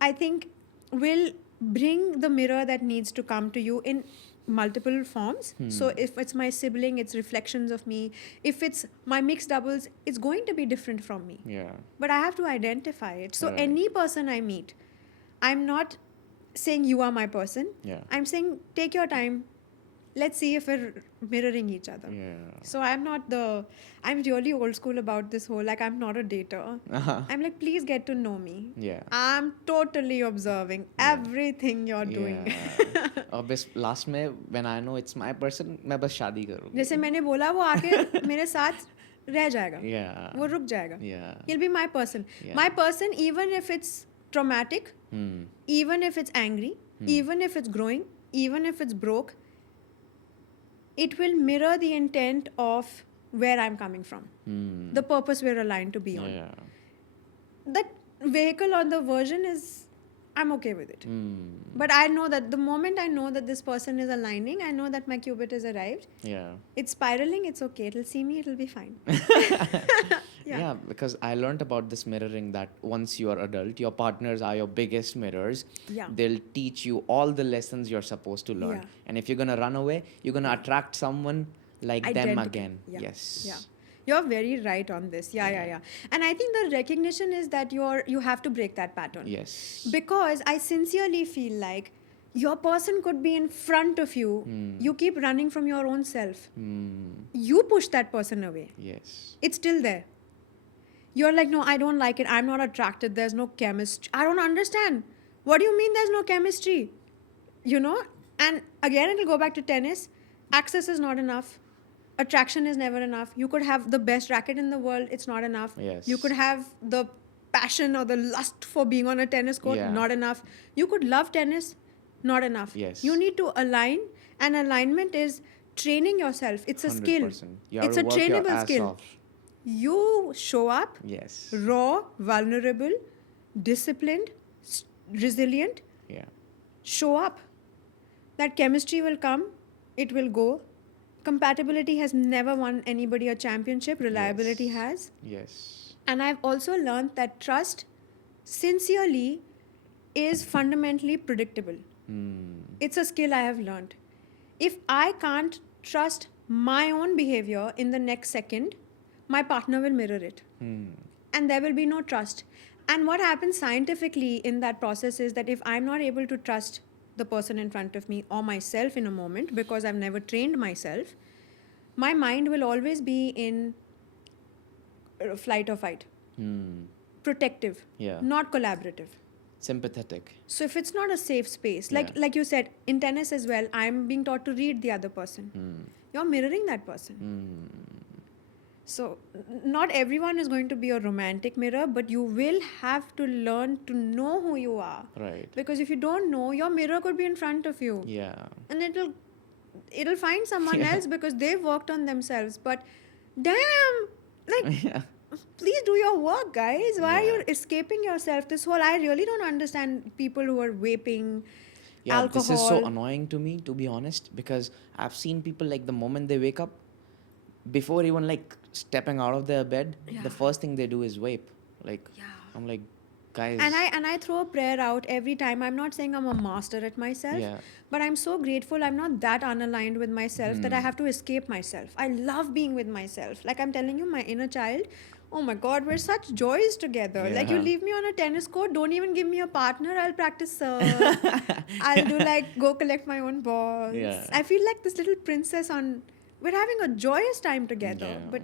I think, will bring the mirror that needs to come to you in multiple forms. So if it's my sibling, it's reflections of me. If it's my mixed doubles, it's going to be different from me. Yeah. But I have to identify it. So Right. any person I meet, I'm not saying you are my person. Yeah. I'm saying take your time. Let's see if we're mirroring each other. Yeah. So I'm really old school about this whole, like, I'm not a dater. I'm like, please get to know me. Yeah. I'm totally observing everything you're doing. Yeah. अब इस last में when I know it's my person, मैं बस शादी करूँगी. जैसे मैंने बोला वो आके मेरे साथ रह जाएगा. Yeah. वो रुक जाएगा. Yeah. He'll be my person. Yeah. My person, even if it's traumatic, even if it's angry, even if it's growing, even if it's broke, it will mirror the intent of where I'm coming from. The purpose we're aligned to be on. Yeah. That vehicle or the version is, I'm okay with it. But I know that the moment I know that this person is aligning, I know that my qubit has arrived. Yeah. It's spiraling, it's okay. It'll see me, it'll be fine. Yeah, because I learned about this mirroring that once you are adult, your partners are your biggest mirrors. Yeah. They'll teach you all the lessons you're supposed to learn. Yeah. And if you're going to run away, you're going to attract someone like them Identical. again. Yeah. Yes. Yeah. You're very right on this. Yeah. And I think the recognition is that you have to break that pattern. Yes. Because I sincerely feel like your person could be in front of you. You keep running from your own self. You push that person away. Yes. It's still there. You're like, no, I don't like it. I'm not attracted. There's no chemistry. I don't understand. What do you mean there's no chemistry? You know? And again, it'll go back to tennis. Access is not enough. Attraction is never enough. You could have the best racket in the world. It's not enough. Yes. You could have the passion or the lust for being on a tennis court, Yeah. not enough. You could love tennis, not enough. Yes. You need to align, and alignment is training yourself. It's a skill. 100%. You have It's to a work your trainable ass skill. off. You show up Yes. raw, vulnerable, disciplined, resilient. Yeah. Show up. That chemistry will come, it will go. Compatibility has never won anybody a championship, reliability Yes. has. Yes. And I've also learned that trust, sincerely, is fundamentally predictable. It's a skill I have learned. If I can't trust my own behavior in the next second, my partner will mirror it. And there will be no trust. And what happens scientifically in that process is that if I'm not able to trust the person in front of me or myself in a moment because I've never trained myself, my mind will always be in flight or fight, protective, Yeah. not collaborative. Sympathetic. So if it's not a safe space, Yeah. like you said, in tennis as well, I'm being taught to read the other person. You're mirroring that person. So not everyone is going to be a romantic mirror, but you will have to learn to know who you are. Right. Because if you don't know, your mirror could be in front of you. Yeah. And it'll find someone Yeah. else because they've worked on themselves. But damn, like Yeah. please do your work, guys. Why are Yeah. you escaping yourself? This whole, I really don't understand people who are vaping, Yeah, alcohol. this is so annoying to me, to be honest, because I've seen people like the moment they wake up, before even like stepping out of their bed, Yeah. the first thing they do is vape. Like, Yeah. I'm like, guys. And I throw a prayer out every time. I'm not saying I'm a master at myself, Yeah. but I'm so grateful I'm not that unaligned with myself that I Hmm. have to escape myself. I love being with myself. Like I'm telling you, my inner child, oh my God, we're such joys together. Like you Yeah. leave me on a tennis court, don't even give me a partner. I'll practice serve. I'll do like go collect my own balls. Yeah. I feel like this little princess on. We're having a joyous time together. Yeah. But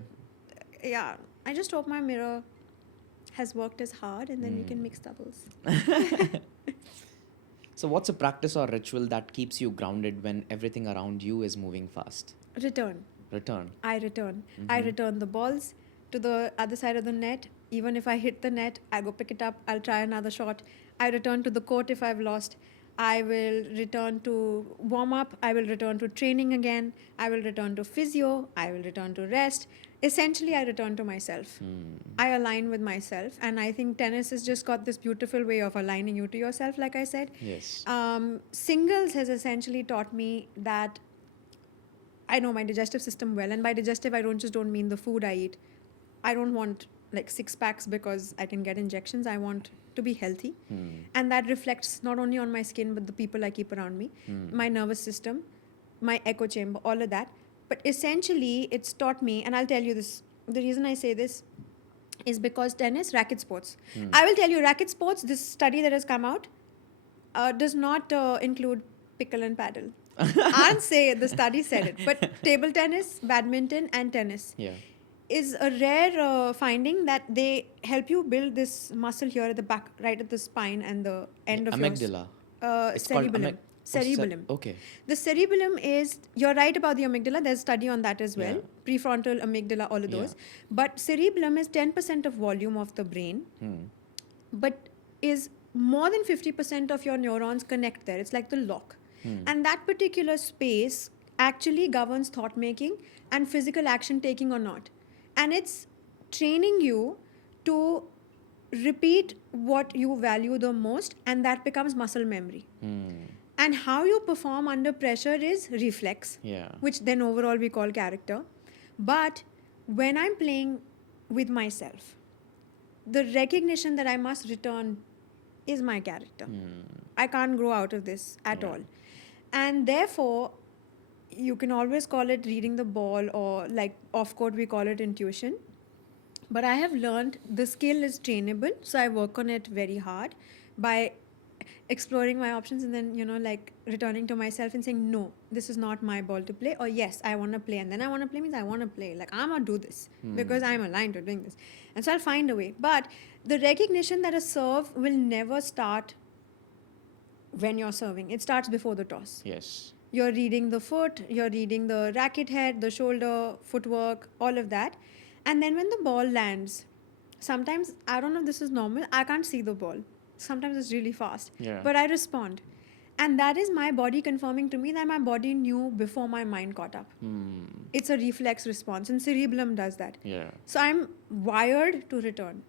yeah, I just hope my mirror has worked as hard, and then we can mix doubles. So, what's a practice or ritual that keeps you grounded when everything around you is moving fast? Return. Return. I return. I return the balls to the other side of the net. Even if I hit the net, I go pick it up. I'll try another shot. I return to the court if I've lost. I will return to warm up. I will return to training again. I will return to physio. I will return to rest. Essentially, I return to myself. I align with myself. And I think tennis has just got this beautiful way of aligning you to yourself, like I said. Yes. Singles has essentially taught me that I know my digestive system well, and by digestive I don't mean the food I eat. I don't want like 6 packs because I can get injections. I want to be healthy, and that reflects not only on my skin but the people I keep around me, my nervous system, my echo chamber, all of that. But essentially, it's taught me, and I'll tell you this. The reason I say this is because tennis, racket sports. I will tell you, racket sports. This study that has come out does not include pickle and paddle. I'll say the study said it, but table tennis, badminton, and tennis Yeah. is a rare finding that they help you build this muscle here at the back, right at the spine and the end of Amygdala. your It's called cerebellum. Cerebellum. Okay. The cerebellum is, you're right about the amygdala, there's a study on that as well. Yeah. Prefrontal, amygdala, all of Yeah. those. But cerebellum is 10% of volume of the brain, but is more than 50% of your neurons connect there. It's like the lock. And that particular space actually governs thought making and physical action taking or not. And it's training you to repeat what you value the most, and that becomes muscle memory. And how you perform under pressure is reflex, Yeah. which then overall we call character. But when I'm playing with myself, the recognition that I must return is my character. I can't grow out of this at Yeah. all. And therefore, you can always call it reading the ball, or like off court, we call it intuition. But I have learned the skill is trainable, so I work on it very hard by exploring my options, and then like returning to myself and saying, no, this is not my ball to play, or yes, I want to play. And then I want to play means I want to play, like I'm gonna do this because I'm aligned to doing this, and so I'll find a way. But the recognition that a serve will never start when you're serving. It starts before the toss. Yes. You're reading the foot, you're reading the racket head, the shoulder, footwork, all of that. And then when the ball lands, sometimes I don't know if this is normal. I can't see the ball. Sometimes it's really fast. Yeah. But I respond. And that is my body confirming to me that my body knew before my mind caught up. It's a reflex response, and cerebellum does that. Yeah. So I'm wired to return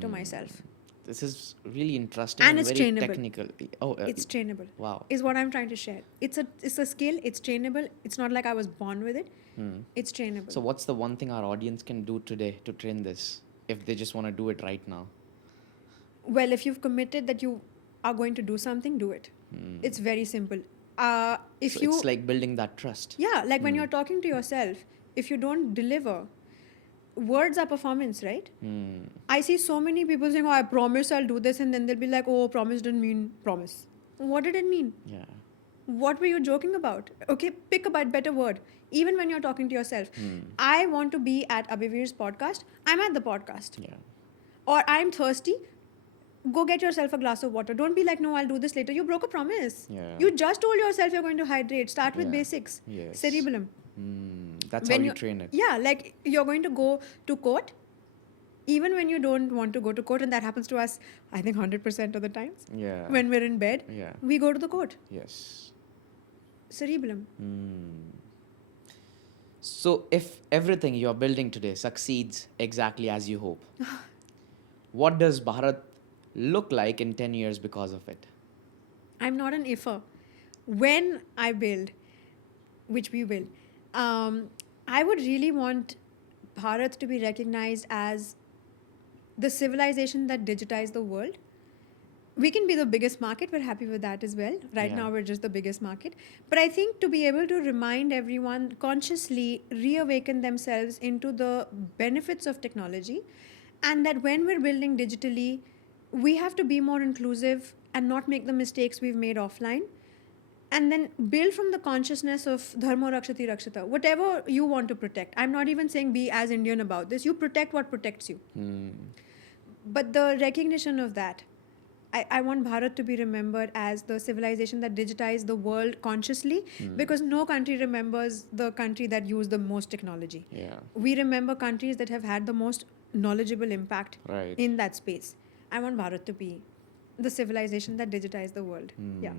to myself. This is really interesting And and it's very trainable. technical. Oh, It's trainable. wow. Is what I'm trying to share. It's a skill. It's trainable. It's not like I was born with it. It's trainable. So, what's the one thing our audience can do today to train this if they just want to do it right now? Well, if you've committed that you are going to do something, do it. It's very simple. If So you it's like building that trust. yeah, like when you're talking to yourself, if you don't deliver, words are performance, right? I see so many people saying, "Oh, I promise I'll do this," and then they'll be like, "Oh, promise didn't mean promise." What did it mean? Yeah. What were you joking about? Okay, pick a better word. Even when you're talking to yourself, I want to be at Abhiveer's podcast. I'm at the podcast. Yeah. Or I'm thirsty. Go get yourself a glass of water. Don't be like, no, I'll do this later. You broke a promise. Yeah. You just told yourself you're going to hydrate. Start with Yeah. basics. Yes. Cerebellum. That's When how you train it. Yeah, like you're going to go to court. Even when you don't want to go to court, and that happens to us, I think 100% of the times. Yeah. When we're in bed, Yeah. we go to the court. Yes. Cerebellum. So, if everything you're building today succeeds exactly as you hope, what does Bharat look like in 10 years because of it? I'm not an ifer. When I build, which we will, I would really want Bharat to be recognized as the civilization that digitized the world. We can be the biggest market. We're happy with that as well. Right Yeah. now, we're just the biggest market. But I think to be able to remind everyone, consciously reawaken themselves into the benefits of technology, and that when we're building digitally, we have to be more inclusive and not make the mistakes we've made offline. And then build from the consciousness of dharma rakshati rakshata. Whatever you want to protect. I'm not even saying be as Indian about this. You protect what protects you. But the recognition of that, I want Bharat to be remembered as the civilization that digitized the world consciously, because no country remembers the country that used the most technology. Yeah. We remember countries that have had the most knowledgeable impact Right. in that space. I want Bharat to be the civilization that digitized the world. Yeah.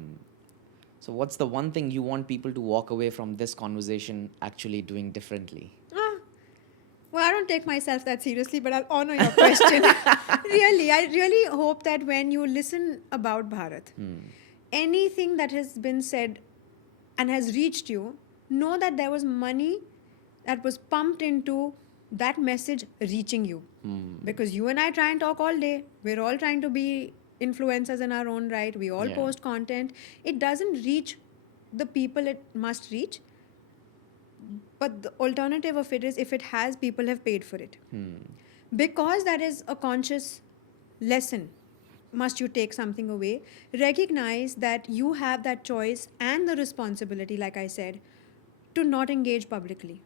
So, what's the one thing you want people to walk away from this conversation actually doing differently? Well, I don't take myself that seriously, but I'll honor your question. Really, I really hope that when you listen about Bharat, anything that has been said and has reached you, know that there was money that was pumped into that message reaching you. Because you and I try and talk all day. We're all trying to be influencers in our own right. We all Yeah. post content. It doesn't reach the people it must reach. But the alternative of it is, if it has, people have paid for it. Because that is a conscious lesson, must you take something away, recognize that you have that choice and the responsibility, like I said, to not engage publicly.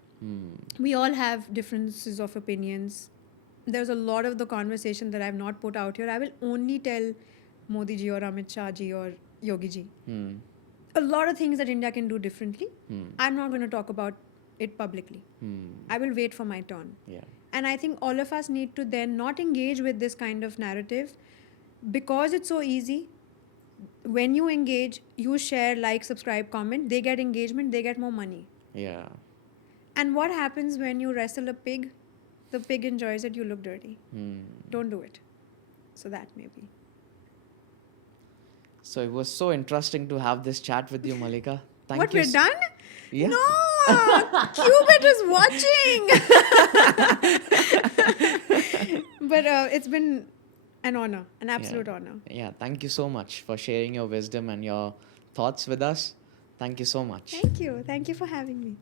We all have differences of opinions. There's a lot of the conversation that I've not put out here. I will only tell Modi ji or Amit Shah ji or Yogi ji. A lot of things that India can do differently. I'm not going to talk about it publicly. I will wait for my turn. Yeah. And I think all of us need to then not engage with this kind of narrative, because it's so easy. When you engage, you share, like, subscribe, comment, they get engagement, they get more money. Yeah. And what happens when you wrestle a pig? The pig enjoys it, you look dirty. Don't do it. So that may be. So, it was so interesting to have this chat with you, Malika. Thank What, you. we're done? Yeah. No! Qubit is watching! But it's been an honor, an absolute honor. Yeah, thank you so much for sharing your wisdom and your thoughts with us. Thank you so much. Thank you. Thank you for having me.